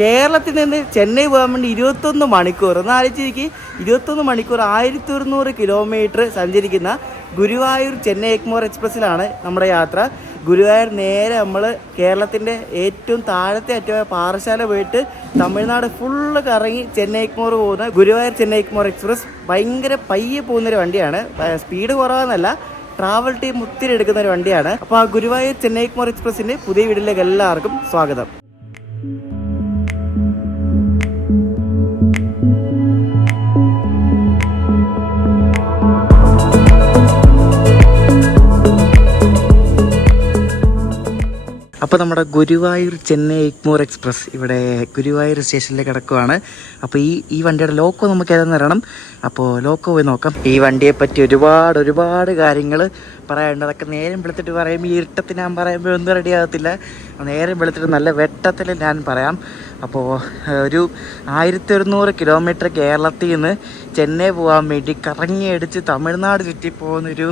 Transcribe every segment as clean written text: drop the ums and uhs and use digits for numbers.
കേരളത്തിൽ നിന്ന് ചെന്നൈ പോകാൻ വേണ്ടി 21 മണിക്കൂർ ഒന്ന് ആലോചിച്ച് 21 മണിക്കൂർ 1100 കിലോമീറ്റർ സഞ്ചരിക്കുന്ന ഗുരുവായൂർ ചെന്നൈ എഗ്മോർ എക്സ്പ്രസ്സിലാണ് നമ്മുടെ യാത്ര. ഗുരുവായൂർ നേരെ നമ്മൾ കേരളത്തിൻ്റെ ഏറ്റവും താഴത്തെ അറ്റമായ പാറശാല പോയിട്ട് തമിഴ്നാട് ഫുള്ള് കറങ്ങി ചെന്നൈ എഗ്മോർ പോകുന്ന ഗുരുവായൂർ ചെന്നൈ എഗ്മോർ എക്സ്പ്രസ് ഭയങ്കര പയ്യെ പോകുന്നൊരു വണ്ടിയാണ്. സ്പീഡ് കുറവാന്നല്ല, ട്രാവൽ ടൈം ഒത്തിരി എടുക്കുന്ന ഒരു വണ്ടിയാണ്. അപ്പോൾ ആ ഗുരുവായൂർ ചെന്നൈ എഗ്മോർ എക്സ്പ്രസിൻ്റെ പുതിയ വീഡിയോയിലേക്ക് എല്ലാവർക്കും സ്വാഗതം. അപ്പോൾ നമ്മുടെ ഗുരുവായൂർ ചെന്നൈ എഗ്മോർ എക്സ്പ്രസ് ഇവിടെ ഗുരുവായൂർ സ്റ്റേഷനിലേക്ക് കിടക്കുവാണ്. അപ്പോൾ ഈ വണ്ടിയുടെ ലോക്കോ നമുക്ക് ഏതെന്ന് അറിയണം. അപ്പോൾ ലോക്കോ പോയി നോക്കാം. ഈ വണ്ടിയെ പറ്റി ഒരുപാട് കാര്യങ്ങൾ പറയാനുണ്ട്. അതൊക്കെ നേരം വെളുത്തിട്ട് പറയുമ്പോൾ ഈ ഇരുട്ടത്തിൽ ഞാൻ പറയുമ്പോൾ ഒന്നും റെഡി ആകത്തില്ല. നേരം വെളുത്തിട്ട് നല്ല വെട്ടത്തിൽ ഞാൻ പറയാം. അപ്പോൾ ഒരു 1100 കിലോമീറ്റർ കേരളത്തിൽ നിന്ന് ചെന്നൈ പോകാൻ വേണ്ടി കറങ്ങിയടിച്ച് തമിഴ്നാട് ചുറ്റി പോകുന്നൊരു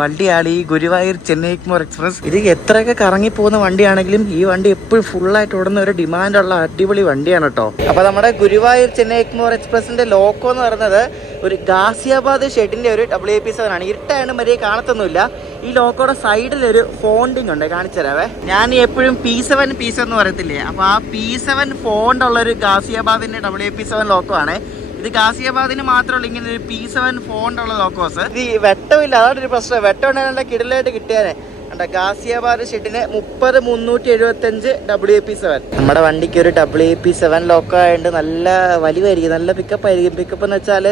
വണ്ടിയാണ് ഈ ഗുരുവായൂർ ചെന്നൈ എഗ്മോർ എക്സ്പ്രസ്. ഇത് എത്രയൊക്കെ കറങ്ങി പോകുന്ന വണ്ടിയാണെങ്കിലും ഈ വണ്ടി എപ്പോഴും ഫുള്ളായിട്ട് ഓടുന്ന ഒരു ഡിമാൻഡുള്ള അടിപൊളി വണ്ടിയാണ് കേട്ടോ. അപ്പോൾ നമ്മുടെ ഗുരുവായൂർ ചെന്നൈ എഗ്മോർ എക്സ്പ്രസിൻ്റെ ലോക്കോ എന്ന് പറയുന്നത് ഒരു ഗാസിയാബാദ് ഷെഡിൻ്റെ ഒരു WAP7 ആണ്. ഇരുട്ടായാണ് മര്യാദ കാണത്തൊന്നുമില്ല. ഈ ലോക്കോയുടെ സൈഡിലൊരു ഫോണ്ടിങ് ഉണ്ട്, കാണിച്ചു തരാവേ. ഞാൻ എപ്പോഴും P7 എന്ന് പറയത്തില്ലേ, അപ്പോൾ ആ P7 ഫോണ്ട് ഉള്ളൊരു ഗാസിയാബാദിൻ്റെ WAP7 ലോക്കോ ആണ്. ഇത് ഗാസിയാബാദിന് മാത്രമല്ല ഇങ്ങനെ ഒരു P7 ഫോണ്ട് ഉള്ള ലോക്കോസ്. ഇത് വെട്ടമില്ല, അതാണ് ഒരു പ്രശ്നം. വെട്ടം ഉണ്ടെങ്കിൽ കിടലായിട്ട് കിട്ടിയാനേ. ഗാസിയാബാദ് ഷെഡിന് 30-375 WAP7. നമ്മുടെ വണ്ടിക്ക് ഒരു WAP7 ലോക്കോ ആയതുകൊണ്ട് നല്ല വലിവായിരിക്കും, നല്ല പിക്കപ്പ് ആയിരിക്കും. പിക്കപ്പ് എന്ന് വെച്ചാൽ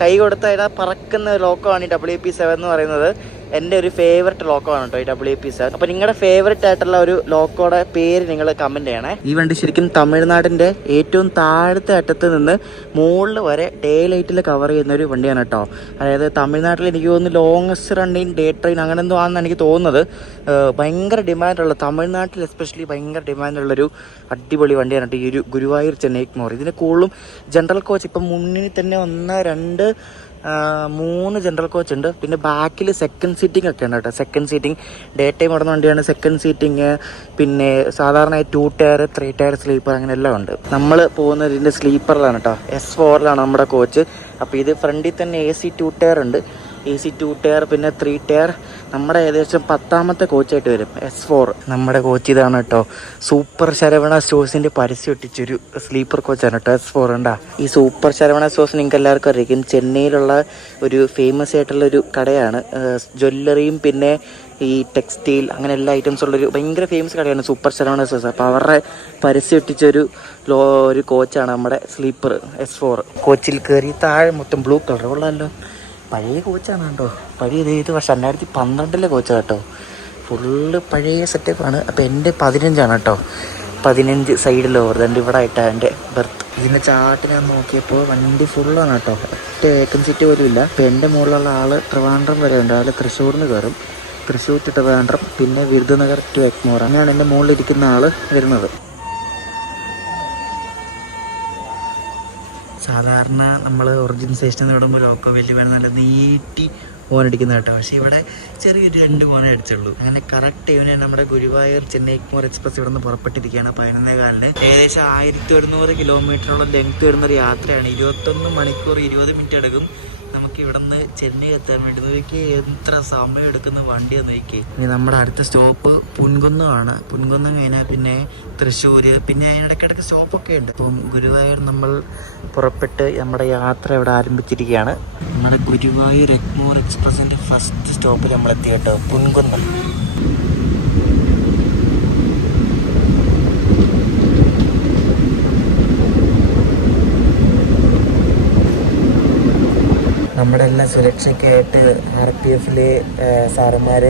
കൈ കൊടുത്താൽ പറക്കുന്ന ലോക്കോ ആണ് ഈ WAP7 എന്ന് പറയുന്നത്. എൻ്റെ ഒരു ഫേവററ്റ് ലോക്കോ ആണ് കേട്ടോ ഈ WAP7. അപ്പോൾ നിങ്ങളുടെ ഫേവററ്റ് ആയിട്ടുള്ള ഒരു ലോക്കോയുടെ പേര് നിങ്ങൾ കമൻറ്റ് ചെയ്യണേ. ഈ വണ്ടി ശരിക്കും തമിഴ്നാടിൻ്റെ ഏറ്റവും താഴത്തെ അറ്റത്ത് നിന്ന് മുകളിൽ വരെ ഡേ ലൈറ്റിൽ കവർ ചെയ്യുന്ന ഒരു വണ്ടിയാണ് കേട്ടോ. അതായത് തമിഴ്നാട്ടിൽ എനിക്ക് തോന്നുന്നു ലോങ്ങസ്റ്റ് റണ്ണിങ് ഡേ ട്രെയിൻ അങ്ങനെ എന്തോ ആണെന്ന് എനിക്ക് തോന്നുന്നത്. ഭയങ്കര ഡിമാൻഡുള്ള, തമിഴ്നാട്ടിൽ എസ്പെഷ്യലി ഭയങ്കര ഡിമാൻഡുള്ളൊരു അടിപൊളി വണ്ടിയാണ് കേട്ടോ ഈ ഒരു ഗുരുവായൂർ ചെന്നൈ എഗ്മോർ. ഇതിന് കൂടുതലും ജനറൽ കോച്ച് ഇപ്പം മുന്നിൽ തന്നെ 1, 2, 3 ജനറൽ കോച്ച് ഉണ്ട്. പിന്നെ ബാക്കിൽ സെക്കൻഡ് സീറ്റിംഗ് ഒക്കെ ഉണ്ട് കേട്ടോ. സെക്കൻഡ് സീറ്റിംഗ് ഡേ ടൈം ഓടുന്ന വണ്ടിയാണ്. സെക്കൻഡ് സീറ്റിംഗ്, പിന്നെ സാധാരണ 2 ടയർ 3 ടയർ സ്ലീപ്പർ അങ്ങനെ എല്ലാം ഉണ്ട്. നമ്മൾ പോകുന്നത് ഇതിൻ്റെ സ്ലീപ്പറിലാണ് കേട്ടോ. S4 നമ്മുടെ കോച്ച്. അപ്പോൾ ഇത് ഫ്രണ്ടിൽ തന്നെ AC 2 ടയർ ഉണ്ട്. AC 2 ടയർ പിന്നെ 3 ടയർ. നമ്മുടെ ഏകദേശം 10ാമത്തെ കോച്ചായിട്ട് വരും S4. നമ്മുടെ കോച്ച് ഇതാണ് കേട്ടോ. സൂപ്പർ ശരവണ സ്റ്റോഴ്സിൻ്റെ പരസ്യം ഒട്ടിച്ചൊരു സ്ലീപ്പർ കോച്ചാണ് കേട്ടോ S4 ഉണ്ടാ. ഈ സൂപ്പർ ശരവണ സ്റ്റോഴ്സ് നിങ്ങൾക്ക് എല്ലാവർക്കും അറിയിക്കും, ചെന്നൈയിലുള്ള ഒരു ഫേമസ് ആയിട്ടുള്ളൊരു കടയാണ്. ജ്വല്ലറിയും പിന്നെ ഈ ടെക്സ്റ്റൈൽ അങ്ങനെ എല്ലാ ഐറ്റംസ് ഉള്ളൊരു ഭയങ്കര ഫേമസ് കടയാണ് സൂപ്പർ ശരവണ സ്റ്റോഴ്സ്. അപ്പോൾ അവരുടെ പരസ്യം ഒട്ടിച്ചൊരു ഒരു കോച്ചാണ് നമ്മുടെ സ്ലീപ്പർ S4. കോച്ചിൽ കയറി താഴെ മൊത്തം ബ്ലൂ കളർ ഉള്ളതല്ലോ. പഴയ കോച്ചാണ് കേട്ടോ. പഴയ ഇത് വർഷം 2012 കോച്ചാണ് കേട്ടോ. ഫുള്ള് പഴയ സെറ്റപ്പാണ്. അപ്പോൾ എൻ്റെ 15 കേട്ടോ. 15 സൈഡിൽ ഓവർ രണ്ട് ഇവിടെ ആയിട്ടാണ് എൻ്റെ ബർത്ത്. ഇതിൻ്റെ ചാർട്ട് ഞാൻ നോക്കിയപ്പോൾ വണ്ടി ഫുള്ളാണ് കേട്ടോ. ഒറ്റ വേക്കൻസി സീറ്റ് പോലും ഇല്ല. അപ്പോൾ എൻ്റെ മുകളിലുള്ള ആൾ ട്രിവാൻഡ്രം വരെ ഉണ്ട്. ആൾ തൃശ്ശൂരിന് കയറും. തൃശ്ശൂർ ടു ട്രിവാൻഡ്രം പിന്നെ വിരുദനഗർ ടു എഗ്മോർ. അങ്ങനെയാണ് എൻ്റെ മുകളിലിരിക്കുന്ന ആൾ വരുന്നത്. സാധാരണ നമ്മൾ ഒറിജിൻ സ്റ്റേഷനിൽ നിന്ന് വിടുമ്പോൾ ലോക്കോ വലിയ വേണം നല്ല നീട്ടി ഓനടിക്കുന്ന കേട്ടോ. പക്ഷേ ഇവിടെ ചെറിയൊരു 2 ഓനെ അടിച്ചുള്ളൂ. അങ്ങനെ കറക്റ്റ് ഇവനെ നമ്മുടെ ഗുരുവായൂർ ചെന്നൈ എഗ്മോർ എക്സ്പ്രസ് ഇവിടെ നിന്ന് പുറപ്പെട്ടിരിക്കുകയാണ് 11:15. ഏകദേശം 1100 കിലോമീറ്ററോളം ലെങ്ത് വരുന്നൊരു യാത്രയാണ്. 21 മണിക്കൂർ 20 മിനിറ്റ് എടുക്കും നമുക്ക് ഇവിടെ നിന്ന് ചെന്നൈ എത്താൻ വേണ്ടി. നോക്കി എത്ര സമയം എടുക്കുന്ന വണ്ടിയെന്ന് നോക്കി. ഇനി നമ്മുടെ അടുത്ത സ്റ്റോപ്പ് പുൻകുന്നമാണ്. പുൻകുന്നം കഴിഞ്ഞാൽ പിന്നെ തൃശ്ശൂർ, പിന്നെ അതിനിടയ്ക്കിടയ്ക്ക് സ്റ്റോപ്പൊക്കെ ഉണ്ട്. അപ്പം ഗുരുവായൂർ നമ്മൾ പുറപ്പെട്ട് നമ്മുടെ യാത്ര ഇവിടെ ആരംഭിച്ചിരിക്കുകയാണ്. നമ്മുടെ ഗുരുവായൂർ എഗ്മോർ എക്സ്പ്രസിൻ്റെ ഫസ്റ്റ് സ്റ്റോപ്പിൽ നമ്മളെത്തി കേട്ടോ, പുൻകുന്നം. നമ്മുടെ എല്ലാം സുരക്ഷയ്ക്കായിട്ട് RPF സാറന്മാർ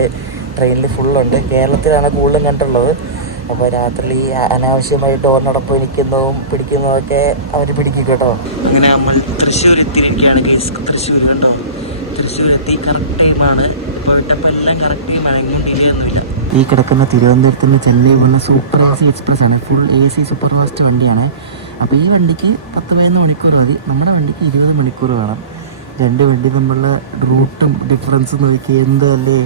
ട്രെയിനിൽ ഫുള്ളുണ്ട്. കേരളത്തിലാണ് കൂടുതലും കണ്ടുള്ളത്. അപ്പോൾ രാത്രി അനാവശ്യമായിട്ട് ഓർണടപ്പ് നിൽക്കുന്നതും പിടിക്കുന്നതൊക്കെ അവർ പിടിക്കും കേട്ടോ. അങ്ങനെ നമ്മൾ തൃശ്ശൂർ എത്തിയിരിക്കുകയാണ്. തൃശ്ശൂർ കണ്ടോ, തൃശ്ശൂർ എത്തി. കറക്റ്റ് ടൈമാണ്. ഇപ്പോൾ വിട്ടപ്പോൾ എല്ലാം കറക്റ്റ് ടൈം അനങ്ങും ഡിലേയൊന്നുമില്ല. ഈ കിടക്കുന്ന തിരുവനന്തപുരത്ത് നിന്ന് ചെന്നൈ പോകുന്ന സൂപ്പർ AC എക്സ്പ്രസ് ആണ്. ഫുൾ AC സൂപ്പർ ഫാസ്റ്റ് വണ്ടിയാണ്. അപ്പോൾ ഈ വണ്ടിക്ക് 10-11 മണിക്കൂർ മതി. നമ്മുടെ വണ്ടിക്ക് 20 മണിക്കൂർ വേണം. 2 വണ്ടി തമ്മിലുള്ള റൂട്ടും ഡിഫറൻസും നോക്കി എന്തല്ലേ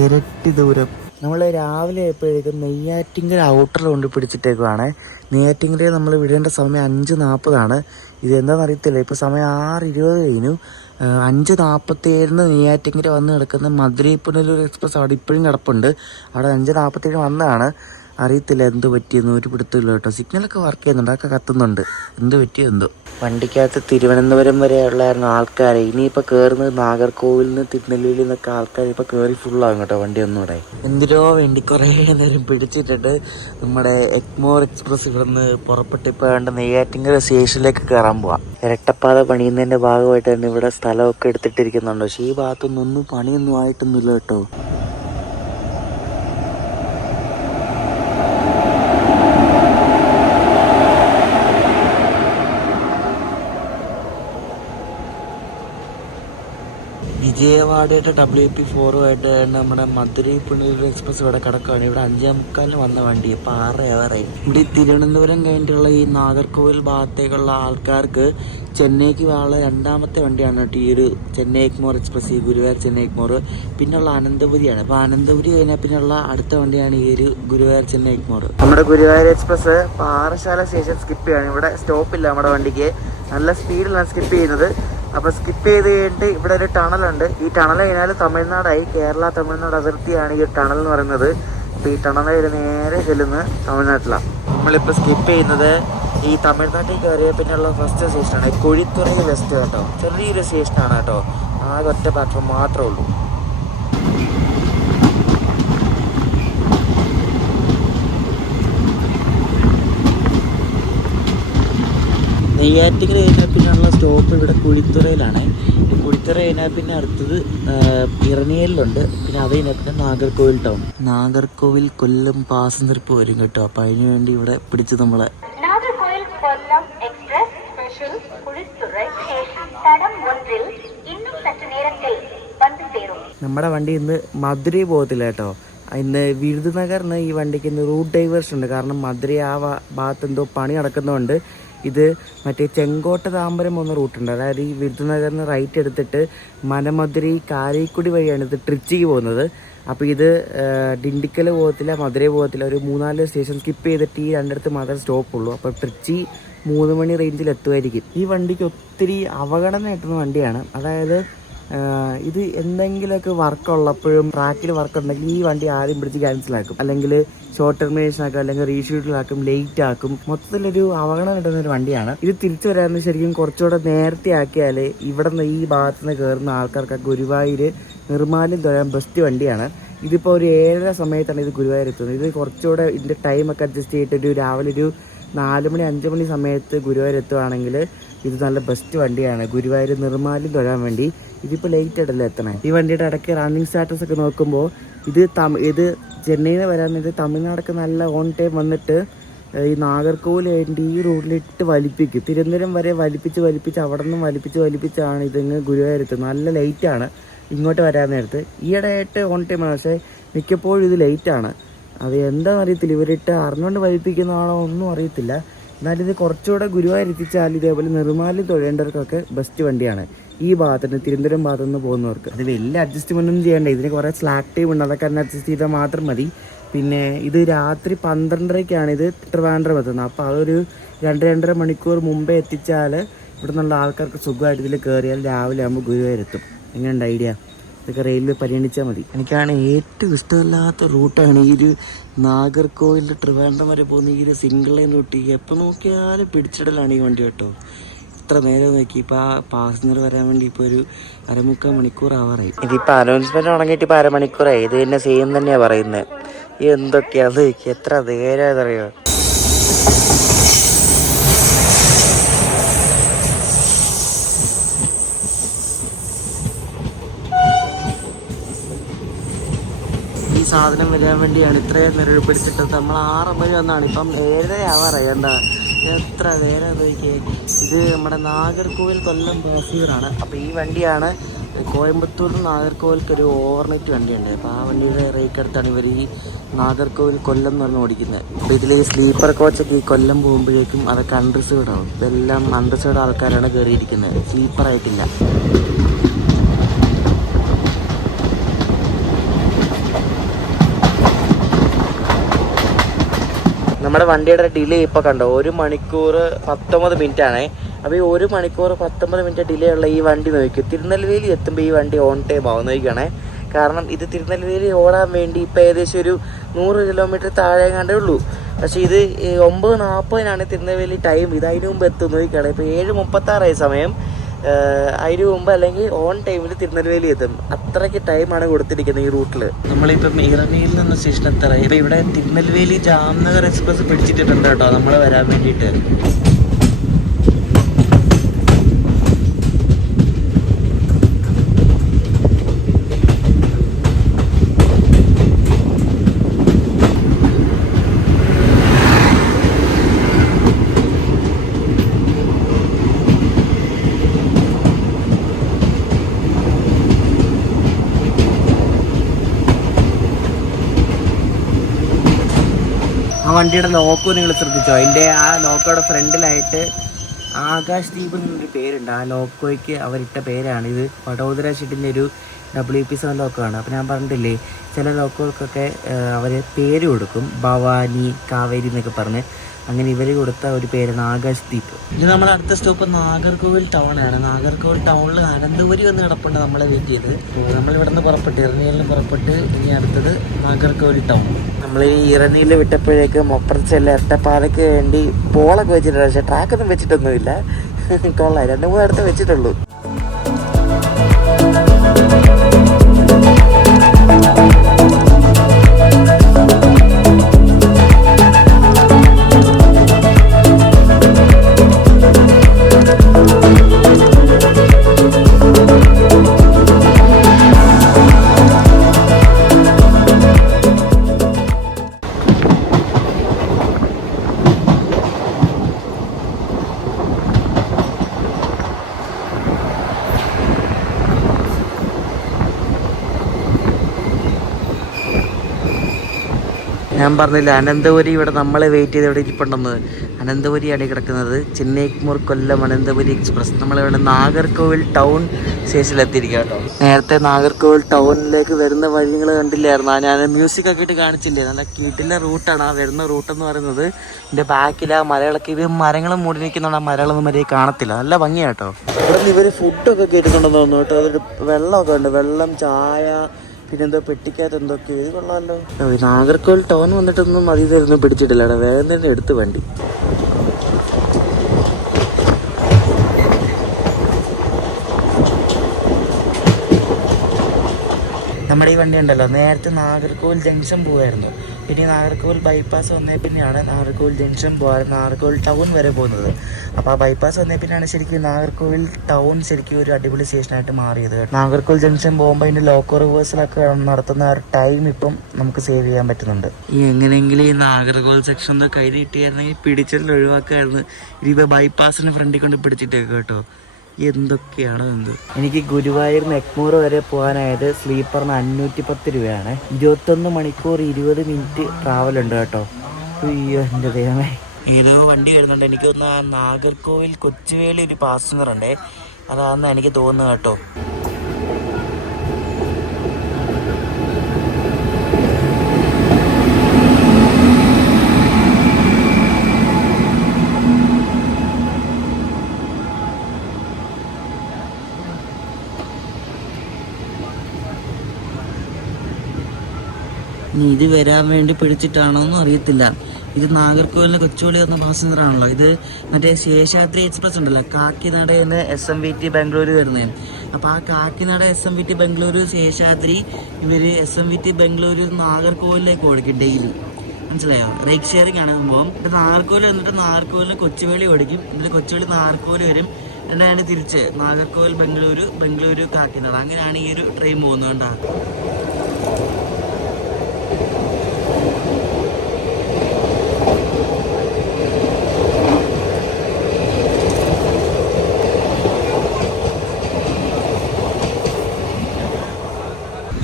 ഇരട്ടി ദൂരം. നമ്മൾ രാവിലെ ആയപ്പോഴേക്കും നെയ്യാറ്റിങ്കര ഔട്ടർ കൊണ്ട് പിടിച്ചിട്ടേക്കുവാണ്. നെയ്യാറ്റിങ്കരയിൽ നമ്മൾ വിടേണ്ട സമയം 5:40. ഇത് എന്താണെന്ന് അറിയത്തില്ല. ഇപ്പോൾ സമയം 6:20 കഴിഞ്ഞു. 5:47 നെയ്യാറ്റിങ്കര വന്ന് കിടക്കുന്ന മധുരൈ പുനലൂർ എക്സ്പ്രസ് അവിടെ ഇപ്പോഴും കിടപ്പുണ്ട്. അവിടെ 5:47 വന്നതാണ്. അറിയത്തില്ല എന്ത് പറ്റിയെന്ന്, ഒരു പിടുത്തമില്ല കേട്ടോ. സിഗ്നലൊക്കെ വർക്ക് ചെയ്യുന്നുണ്ട്, അതൊക്കെ കത്തുന്നുണ്ട്. എന്ത് പറ്റിയോ എന്തോ. വണ്ടിക്കകത്ത് തിരുവനന്തപുരം വരെ ഉള്ളായിരുന്നു ആൾക്കാർ. ഇനിയിപ്പോൾ കയറുന്നത് നാഗർകോവിലിൽ നിന്ന് തിരുനെല്ലിയിൽ നിന്നൊക്കെ ആൾക്കാർ ഇപ്പോൾ കയറി ഫുള്ളാകും കേട്ടോ വണ്ടി ഒന്നുകൂടെ. എന്തിനോ വേണ്ടി കുറേ നേരം പിടിച്ചിട്ടിട്ട് നമ്മുടെ എഗ്മോർ എക്സ്പ്രസ് ഇവിടെ നിന്ന് പുറപ്പെട്ട് ഇപ്പോൾ വേണ്ട നെയ്യാറ്റിങ്കര സ്റ്റേഷനിലേക്ക് കയറാൻ പോവാം. ഇരട്ടപ്പാത പണിയുന്നതിൻ്റെ ഭാഗമായിട്ട് തന്നെ ഇവിടെ സ്ഥലമൊക്കെ എടുത്തിട്ടിരിക്കുന്നുണ്ട്. പക്ഷേ ഈ ഭാഗത്തൊന്നും പണിയൊന്നും ആയിട്ടൊന്നുമില്ല കേട്ടോ. വിജയവാഡയുടെ WP4 നമ്മുടെ മധുരൈ പുനലൂർ എക്സ്പ്രസ് ഇവിടെ കിടക്കുകയാണ്. ഇവിടെ 5:45 വന്ന വണ്ടി ഇപ്പോൾ 6:06. ഇവിടെ തിരുവനന്തപുരം കഴിഞ്ഞിട്ടുള്ള ഈ നാഗർകോവിൽ ഭാഗത്തേക്കുള്ള ആൾക്കാർക്ക് ചെന്നൈക്ക് പോകാനുള്ള രണ്ടാമത്തെ വണ്ടിയാണ് കേട്ടോ ഈ ഒരു ചെന്നൈ എഗ്മോർ എക്സ്പ്രസ്, ഈ ഗുരുവായൂർ ചെന്നൈ എഗ്മോർ. പിന്നുള്ള അനന്തപുരിയാണ്. അപ്പോൾ അനന്തപുരി കഴിഞ്ഞാൽ പിന്നെയുള്ള അടുത്ത വണ്ടിയാണ് ഈ ഒരു ഗുരുവായൂർ ചെന്നൈ എഗ്മോർ. നമ്മുടെ Guruvayur express Parassala station skip ചെയ്യാണ്. ഇവിടെ സ്റ്റോപ്പില്ല നമ്മുടെ വണ്ടിക്ക്, നല്ല സ്പീഡിലാണ് സ്കിപ്പ് ചെയ്യുന്നത്. അപ്പോൾ സ്കിപ്പ് ചെയ്ത് കഴിഞ്ഞിട്ട് ഇവിടെ ഒരു ടണലുണ്ട്. ഈ ടണൽ കഴിഞ്ഞാൽ തമിഴ്നാടായി. കേരള തമിഴ്നാട് അതിർത്തിയാണ് ഈ ടണൽ എന്ന് പറയുന്നത്. അപ്പോൾ ഈ ടണൽ കഴിഞ്ഞ് നേരെ ചെല്ലുന്നത് തമിഴ്നാട്ടിലാണ്. നമ്മളിപ്പോൾ സ്കിപ്പ് ചെയ്യുന്നത് ഈ തമിഴ്നാട്ടിൽ കയറിയ പിന്നെയുള്ള ഫസ്റ്റ് സ്റ്റേഷനാണ് കുഴിത്തുറൈ വെസ്റ്റ് കേട്ടോ. ചെറിയൊരു സ്റ്റേഷനാണ് കേട്ടോ, ആകെ ഒറ്റ പ്ലാറ്റ്ഫോം മാത്രമേ ഉള്ളൂ. നെയ്യാറ്റിങ്കര കഴിഞ്ഞാൽ പിന്നെയുള്ള സ്റ്റോപ്പ് ഇവിടെ കുഴിത്തുറയിലാണ്. കുഴിത്തുറ കഴിഞ്ഞാൽ പിന്നെ അടുത്തത് ഇറനിയലിലുണ്ട്. പിന്നെ അത് കഴിഞ്ഞാൽ പിന്നെ നാഗർകോവിൽ ടൗൺ. നാഗർകോവിൽ കൊല്ലം പാസഞ്ചർ ഇപ്പോൾ വരും കേട്ടോ. അപ്പം അതിന് വേണ്ടി ഇവിടെ പിടിച്ച് നമ്മളെ Nagercoil Kollam express special Kuzhithurai station தடம் 1 இன்னும் சற்று நேரத்தில் வந்து சேரும். നമ്മുടെ വണ്ടി ഇന്ന് മധുരൈ പോകത്തില്ല കേട്ടോ. ഇന്ന് വിരുദുനഗറിന് ഈ വണ്ടിക്ക് ഇന്ന് റൂട്ട് ഡൈവേഴ്സ് ഉണ്ട്. കാരണം മധുരൈ ആ ഭാഗത്ത് എന്തോ പണി നടക്കുന്നതുകൊണ്ട് ഇത് മറ്റേ ചെങ്കോട്ട താമ്പരം പോകുന്ന റൂട്ടുണ്ട്. അതായത് ഈ വിരുദുനഗറിന് റൈറ്റ് എടുത്തിട്ട് മനമധുരൈ കാരൈക്കുടി വഴിയാണ് ഇത് ട്രിച്ചിക്ക് പോകുന്നത്. അപ്പോൾ ഇത് ഡിണ്ടിക്കൽ പോകത്തില്ല, മധുരൈ പോകത്തില്ല. ഒരു 3-4 സ്റ്റേഷൻ സ്കിപ്പ് ചെയ്തിട്ട് ഈ രണ്ടിടത്ത് മാത്രമേ സ്റ്റോപ്പുള്ളൂ. അപ്പോൾ ട്രിച്ചി 3 മണി റേഞ്ചിൽ എത്തുമായിരിക്കും. ഈ വണ്ടിക്ക് ഒത്തിരി അവഗണന കിട്ടുന്ന വണ്ടിയാണ്. അതായത് ഇത് എന്തെങ്കിലുമൊക്കെ വർക്ക് ഉള്ളപ്പോഴും ട്രാക്കിൽ വർക്ക് ഉണ്ടെങ്കിൽ ഈ വണ്ടി ആദ്യം പിടിച്ച് ക്യാൻസലാക്കും, അല്ലെങ്കിൽ ഷോർട്ട് ടെർമിനേഷൻ ആക്കും, അല്ലെങ്കിൽ റീഷെഡ്യൂളാക്കും, ലേറ്റ് ആക്കും. മൊത്തത്തിലൊരു അവഗണന കിട്ടുന്ന ഒരു വണ്ടിയാണ്. ഇത് തിരിച്ചു വരാമെന്ന് ശരിക്കും കുറച്ചുകൂടെ നേരത്തെ ആക്കിയാൽ ഇവിടെ നിന്ന് ഈ ഭാഗത്ത് നിന്ന് കയറുന്ന ആൾക്കാർക്ക് ഗുരുവായൂർ നിർമ്മാല്യം തൊഴാൻ ബെസ്റ്റ് വണ്ടിയാണ്. ഇതിപ്പോൾ ഒരു 7:30 സമയത്താണ് ഇത് ഗുരുവായൂർ എത്തുന്നത്. ഇത് കുറച്ചുകൂടെ ഇതിൻ്റെ ടൈമൊക്കെ അഡ്ജസ്റ്റ് ചെയ്തിട്ട് രാവിലെ ഒരു 4 മണി 5 മണി സമയത്ത് ഗുരുവായൂർ എത്തുകയാണെങ്കിൽ ഇത് നല്ല ബെസ്റ്റ് വണ്ടിയാണ് ഗുരുവായൂർ നിർമ്മാല്യം തൊഴാൻ വേണ്ടി. ഇതിപ്പോൾ ലേറ്റ് ആയിട്ടല്ലേ എത്തണേ. ഈ വണ്ടിയുടെ ഇടയ്ക്ക് റണ്ണിങ് സ്റ്റാറ്റസ് ഒക്കെ നോക്കുമ്പോൾ ഇത് ചെന്നൈയിൽ നിന്ന് വരാൻ വേണ്ടി തമിഴ്നാടൊക്കെ നല്ല ഓൺ ടൈം വന്നിട്ട് ഈ നാഗർകോവിൽ വേണ്ടി ഈ റൂട്ടിലിട്ട് വലിപ്പിക്കും. തിരുവനന്തപുരം വരെ വലിപ്പിച്ച് അവിടെ നിന്നും വലിപ്പിച്ചാണ് ഇതിങ്ങ് ഗുരുവായൂർ എത്തുന്നത്. നല്ല ലേറ്റാണ് ഇങ്ങോട്ട് വരാൻ നേരത്ത്. ഈയിടെയായിട്ട് ഓൺ ടൈമാണ്, പക്ഷേ മിക്കപ്പോഴും ഇത് ലേറ്റാണ്. അത് എന്താണെന്ന് അറിയത്തില്ല, ഇവരിട്ട് അറിഞ്ഞുകൊണ്ട് വലിപ്പിക്കുന്നതാണോ ഒന്നും അറിയത്തില്ല. എന്നാലും ഇത് കുറച്ചുകൂടെ ഗുരുവായൂർ എത്തിച്ചാൽ ഇതേപോലെ നിർമ്മാല്യം തൊഴേണ്ടവർക്കൊക്കെ ബെസ്റ്റ് വണ്ടിയാണ്. ഈ ഭാഗത്തുനിന്ന് തിരുവനന്തപുരം ഭാഗത്തു നിന്ന് പോകുന്നവർക്ക് അത് വലിയ അഡ്ജസ്റ്റ്മെൻറ്റൊന്നും ചെയ്യേണ്ട. ഇതിന് കുറേ സ്ലാക്ക് ടൈം ഉണ്ട്, അതൊക്കെ തന്നെ അഡ്ജസ്റ്റ് ചെയ്താൽ മാത്രം മതി. പിന്നെ ഇത് രാത്രി 12:30-ക്കാണ് ഇത് ട്രിവാൻഡ്രം എത്തുന്നത്. അപ്പോൾ അതൊരു 2-2.5 മണിക്കൂർ മുമ്പേ എത്തിച്ചാൽ ഇവിടെ നിന്നുള്ള ആൾക്കാർക്ക് സുഖമായിട്ട് ഇതിൽ കയറിയാൽ രാവിലെ ആകുമ്പോൾ ഗുരുവായൂർ എത്തും. എങ്ങനെയുണ്ട് ഐഡിയ? ഇതൊക്കെ റെയിൽവേ പരിഗണിച്ചാൽ മതി. എനിക്കാണ് ഏറ്റവും ഇഷ്ടമില്ലാത്ത റൂട്ടാണ് ഈ ഒരു നാഗർകോവിലിൻ്റെ ട്രിവാൻഡ്രം വരെ പോകുന്ന ഈ ഒരു സിംഗിൾ ലൈൻ റൂട്ട്. എപ്പോൾ നോക്കിയാലും പിടിച്ചിടലാണ് ഈ വണ്ടി കേട്ടോ. ഇത്ര നേരം നോക്കി ഇപ്പോൾ ആ പാസഞ്ചർ വരാൻ വേണ്ടി ഇപ്പോൾ ഒരു 1/4 മണിക്കൂർ ആവാറായി. ഇതിപ്പോൾ അനൗൺസ്മെൻറ്റ് തുടങ്ങിയിട്ട് ഇപ്പോൾ 1/2 മണിക്കൂറായി. ഇത് തന്നെ സെയിം തന്നെയാണ് പറയുന്നത്. എന്തൊക്കെയാണ് എത്ര നേരമായതറിയോ. ഈ സാധനം വരാൻ വേണ്ടിയാണ് ഇത്രയും നേരം പിടിച്ചിട്ടത്. നമ്മൾ 6 മണി വന്നാണ്, ഇപ്പം 7:30 ആവാറായി. എന്താ എത്ര നേരം നോക്കിയേ. ഇത് നമ്മുടെ നാഗർകോവിൽ കൊല്ലം പാസഞ്ചറാണ്. അപ്പോൾ ഈ വണ്ടിയാണ് കോയമ്പത്തൂരിൽ നിന്ന് നാഗർകോവിൽക്ക് ഒരു ഓവർനൈറ്റ് വണ്ടിയുണ്ട്. അപ്പോൾ ആ വണ്ടിയുടെ റേക്ക് അടുത്താണ് ഇവർ ഈ നാഗർകോവിൽ കൊല്ലം എന്ന് പറഞ്ഞ് ഓടിക്കുന്നത്. അപ്പോൾ ഇതിൽ സ്ലീപ്പർ കോച്ചൊക്കെ ഈ കൊല്ലം പോകുമ്പോഴേക്കും അതൊക്കെ അണ്ടർസൈഡാവും. ഇതെല്ലാം അണ്ടർസൈഡ് ആൾക്കാരാണ് കയറിയിരിക്കുന്നത്, സ്ലീപ്പറായിട്ടില്ല. നമ്മുടെ വണ്ടിയുടെ ഡിലേ ഇപ്പോൾ കണ്ടോ, 1 മണിക്കൂർ 19 മിനിറ്റ് ആണേ. അപ്പോൾ ഈ 1 മണിക്കൂർ 19 മിനിറ്റ് ഡിലേ ഉള്ള ഈ വണ്ടി നോക്കി തിരുനെൽവേലി എത്തുമ്പോൾ ഈ വണ്ടി ഓൺ ടൈം ആവും നോക്കിയാണേ. കാരണം ഇത് തിരുനെൽവേലി ഓടാൻ വേണ്ടി ഇപ്പോൾ ഏകദേശം ഒരു 100 കിലോമീറ്റർ താഴെ കണ്ടേ ഉള്ളൂ. പക്ഷേ ഇത് 9:40 തിരുനെൽവേലി ടൈം. ഇത് അതിന് മുമ്പ് എത്തും നോക്കിയാണ്. ഇപ്പോൾ 7:36 സമയം. അതിന് മുമ്പ് അല്ലെങ്കിൽ ഓൺ ടൈമിൽ തിരുനെൽവേലി എത്തും. അത്രയ്ക്ക് ടൈമാണ് കൊടുത്തിരിക്കുന്നത് ഈ റൂട്ടിൽ. നമ്മളിപ്പം ഇറങ്ങിയിൽ നിന്ന് സ്റ്റേഷൻ എത്താറായി. ഇപ്പം ഇവിടെ തിരുനെൽവേലി ജാംനഗർ എക്സ്പ്രസ് പിടിച്ചിട്ടുണ്ട് കേട്ടോ നമ്മൾ വരാൻ വേണ്ടിയിട്ട്. ആ വണ്ടിയുടെ ലോക്കോ നിങ്ങൾ ശ്രദ്ധിച്ചോ? അതിൻ്റെ ആ ലോക്കോയുടെ ഫ്രണ്ടിലായിട്ട് ആകാശ് ദീപ് എന്നൊരു പേരുണ്ട്. ആ ലോക്കോയ്ക്ക് അവരിട്ട പേരാണ്. ഇത് വഡോദര ഷീറ്റിൻ്റെ ഒരു WP7 ലോക്കോ ആണ്. അപ്പോൾ ഞാൻ പറഞ്ഞിട്ടില്ലേ, ചില ലോക്കോകൾക്കൊക്കെ അവർ പേര് കൊടുക്കും, ഭവാനി, കാവേരി എന്നൊക്കെ പറഞ്ഞ്. അങ്ങനെ ഇവർ കൊടുത്ത ഒരു പേരാണ് ആകാശ് ദീപ്. ഇത് നമ്മുടെ അടുത്ത സ്റ്റോപ്പ് നാഗർകോവിൽ ടൗണാണ്. നാഗർകോവിൽ ടൗണിൽ അനന്തപുരി വന്ന് കിടപ്പുണ്ട് നമ്മളെ വെയിറ്റ് ചെയ്ത്. നമ്മളിവിടെ നിന്ന് പുറപ്പെട്ട് ഇറങ്ങിയിൽ പുറപ്പെട്ട് ഇനി അടുത്തത് നാഗർകോവിൽ ടൗൺ. നമ്മൾ ഈ ഇറങ്ങിയിൽ വിട്ടപ്പോഴേക്കും അപ്പുറത്തുള്ള ഇരട്ടപ്പാതയ്ക്ക് വേണ്ടി പോളൊക്കെ വെച്ചിട്ടുണ്ട്. പക്ഷേ ട്രാക്കൊന്നും വെച്ചിട്ടൊന്നുമില്ല. കൊള്ളാം, 2-3 അടുത്ത് വെച്ചിട്ടുള്ളൂ. ഞാൻ പറഞ്ഞില്ല അനന്തപുരി ഇവിടെ നമ്മളെ വെയിറ്റ് ചെയ്ത് എവിടെ ഇരിപ്പുണ്ടെന്ന്. അനന്തപുരിയാണ് കിടക്കുന്നത്. ചെന്നൈ എഗ്മോർ കൊല്ലം അനന്തപുരി എക്സ്പ്രസ്. നമ്മളിവിടെ നാഗർകോവിൽ ടൗൺ സ്റ്റേഷനിലെത്തിയിരിക്കുക കേട്ടോ. നേരത്തെ നാഗർകോവിൽ ടൗണിലേക്ക് വരുന്ന വഴികൾ കണ്ടില്ലായിരുന്നു? ഞാൻ മ്യൂസിക് ഒക്കെ ഇട്ട് കാണിച്ചില്ലേ? നല്ല കിടില റൂട്ടാണ് ആ വരുന്ന റൂട്ടെന്ന് പറയുന്നത്. എൻ്റെ ബാക്കിൽ ആ മലകളൊക്കെ ഇത് മരങ്ങളും മൂടി നിൽക്കുന്നതാണ്. ആ മരങ്ങളൊന്നും മര്യാദ കാണത്തില്ല. നല്ല ഭംഗിയാട്ടോ. ഇവിടെ നിന്ന് ഇവർ ഫുഡൊക്കെ കേട്ടിട്ടുണ്ടെന്ന് തോന്നുന്നു കേട്ടോ. അതൊരു വെള്ളമൊക്കെ ഉണ്ട്, വെള്ളം, ചായ, പിന്നെന്തോ പെട്ടിക്കകത്ത് എന്തൊക്കെ. ഇത് കൊള്ളാമല്ലോ. നാഗർകോവിൽ ടൗൺ വന്നിട്ടൊന്നും അതിഥിയൊന്നും പിടിച്ചിട്ടില്ല. അവിടെ വേഗം തന്നെ എടുത്ത് വണ്ടി. നമ്മുടെ ഈ വണ്ടി ഉണ്ടല്ലോ, നേരത്തെ നാഗർകോവിൽ ജംഗ്ഷൻ പോകുമായിരുന്നു. പിന്നെ നാഗർകോവിൽ ബൈപ്പാസ് വന്നേ പിന്നെയാണ് നാഗർകോവിൽ ജംഗ്ഷൻ പോകാൻ നാഗർകോവിൽ ടൗൺ വരെ പോകുന്നത്. അപ്പോൾ ആ ബൈപ്പാസ് വന്നേ പിന്നെയാണ് ശരിക്കും നാഗർകോവിൽ ടൗൺ ശരിക്കും ഒരു അടിപൊളി സ്റ്റേഷനായിട്ട് മാറിയത്. നാഗർകോവിൽ ജംഗ്ഷൻ പോകുമ്പോൾ അതിൻ്റെ ലോക്കോ റിവേഴ്സലൊക്കെ നടത്തുന്ന ടൈം ഇപ്പം നമുക്ക് സേവ് ചെയ്യാൻ പറ്റുന്നുണ്ട്. ഈ എങ്ങനെയെങ്കിലും ഈ നാഗർകോവിൽ സെക്ഷൻ കൈ കിട്ടിയായിരുന്നെങ്കിൽ പിടിച്ചെല്ലാം ഒഴിവാക്കായിരുന്നു. ഇതിപ്പോൾ ബൈപ്പാസിന് ഫ്രണ്ടിൽ കൊണ്ട് പിടിച്ചിട്ടേക്ക് കേട്ടോ. എന്തൊക്കെയാണ് എന്ത്. എനിക്ക് ഗുരുവായൂരിന് എഗ്മോർ വരെ പോകാനായത് സ്ലീപ്പറിന് 510 രൂപയാണ്. 21 മണിക്കൂർ 20 മിനിറ്റ് ട്രാവൽ ഉണ്ട് കേട്ടോ. അയ്യോ എൻ്റെ ദൈവമേ. ഏതോ വണ്ടി വരുന്നുണ്ട്. എനിക്ക് തോന്നുന്നു ആ നാഗർകോവിൽ കൊച്ചുവേളി ഒരു പാസഞ്ചർ ഉണ്ടേ, അതാണെന്ന് എനിക്ക് തോന്നുന്നു കേട്ടോ. ഇനി ഇത് വരാൻ വേണ്ടി പിടിച്ചിട്ടാണോന്നും അറിയത്തില്ല. ഇത് നാഗർകോവിലിന് കൊച്ചുവേളി വന്ന പാസഞ്ചർ ആണല്ലോ. ഇത് മറ്റേ ശേഷാദ്രി എക്സ്പ്രസ് ഉണ്ടല്ലോ, കാക്കിനാടയിൽ നിന്ന് SMVT ബാംഗ്ലൂര് വരുന്നത്. അപ്പോൾ ആ കാക്കിനാട SMVT ബാംഗ്ലൂര് ശേഷാദ്രി ഇവർ SMVT ബാംഗ്ലൂര് നാഗർകോവിലേക്ക് ഓടിക്കും ഡെയിലി. മനസ്സിലായോ? റൈറ്റ് ഷെയറിംഗ് ആണ് സംഭവം. എന്നിട്ട് നാഗർകോവിൽ വന്നിട്ട് നാഗർകോവിലിന് കൊച്ചുവേളി ഓടിക്കും. എന്നിട്ട് കൊച്ചുവേളി നാഗർകോവിൽ വരും. എന്നിട്ടാണ് തിരിച്ച് നാഗർകോവിൽ ബംഗളൂരു, ബംഗളൂരു കാക്കിനാട. അങ്ങനെയാണ് ഈ ഒരു ട്രെയിൻ പോകുന്നത്. കണ്ടാ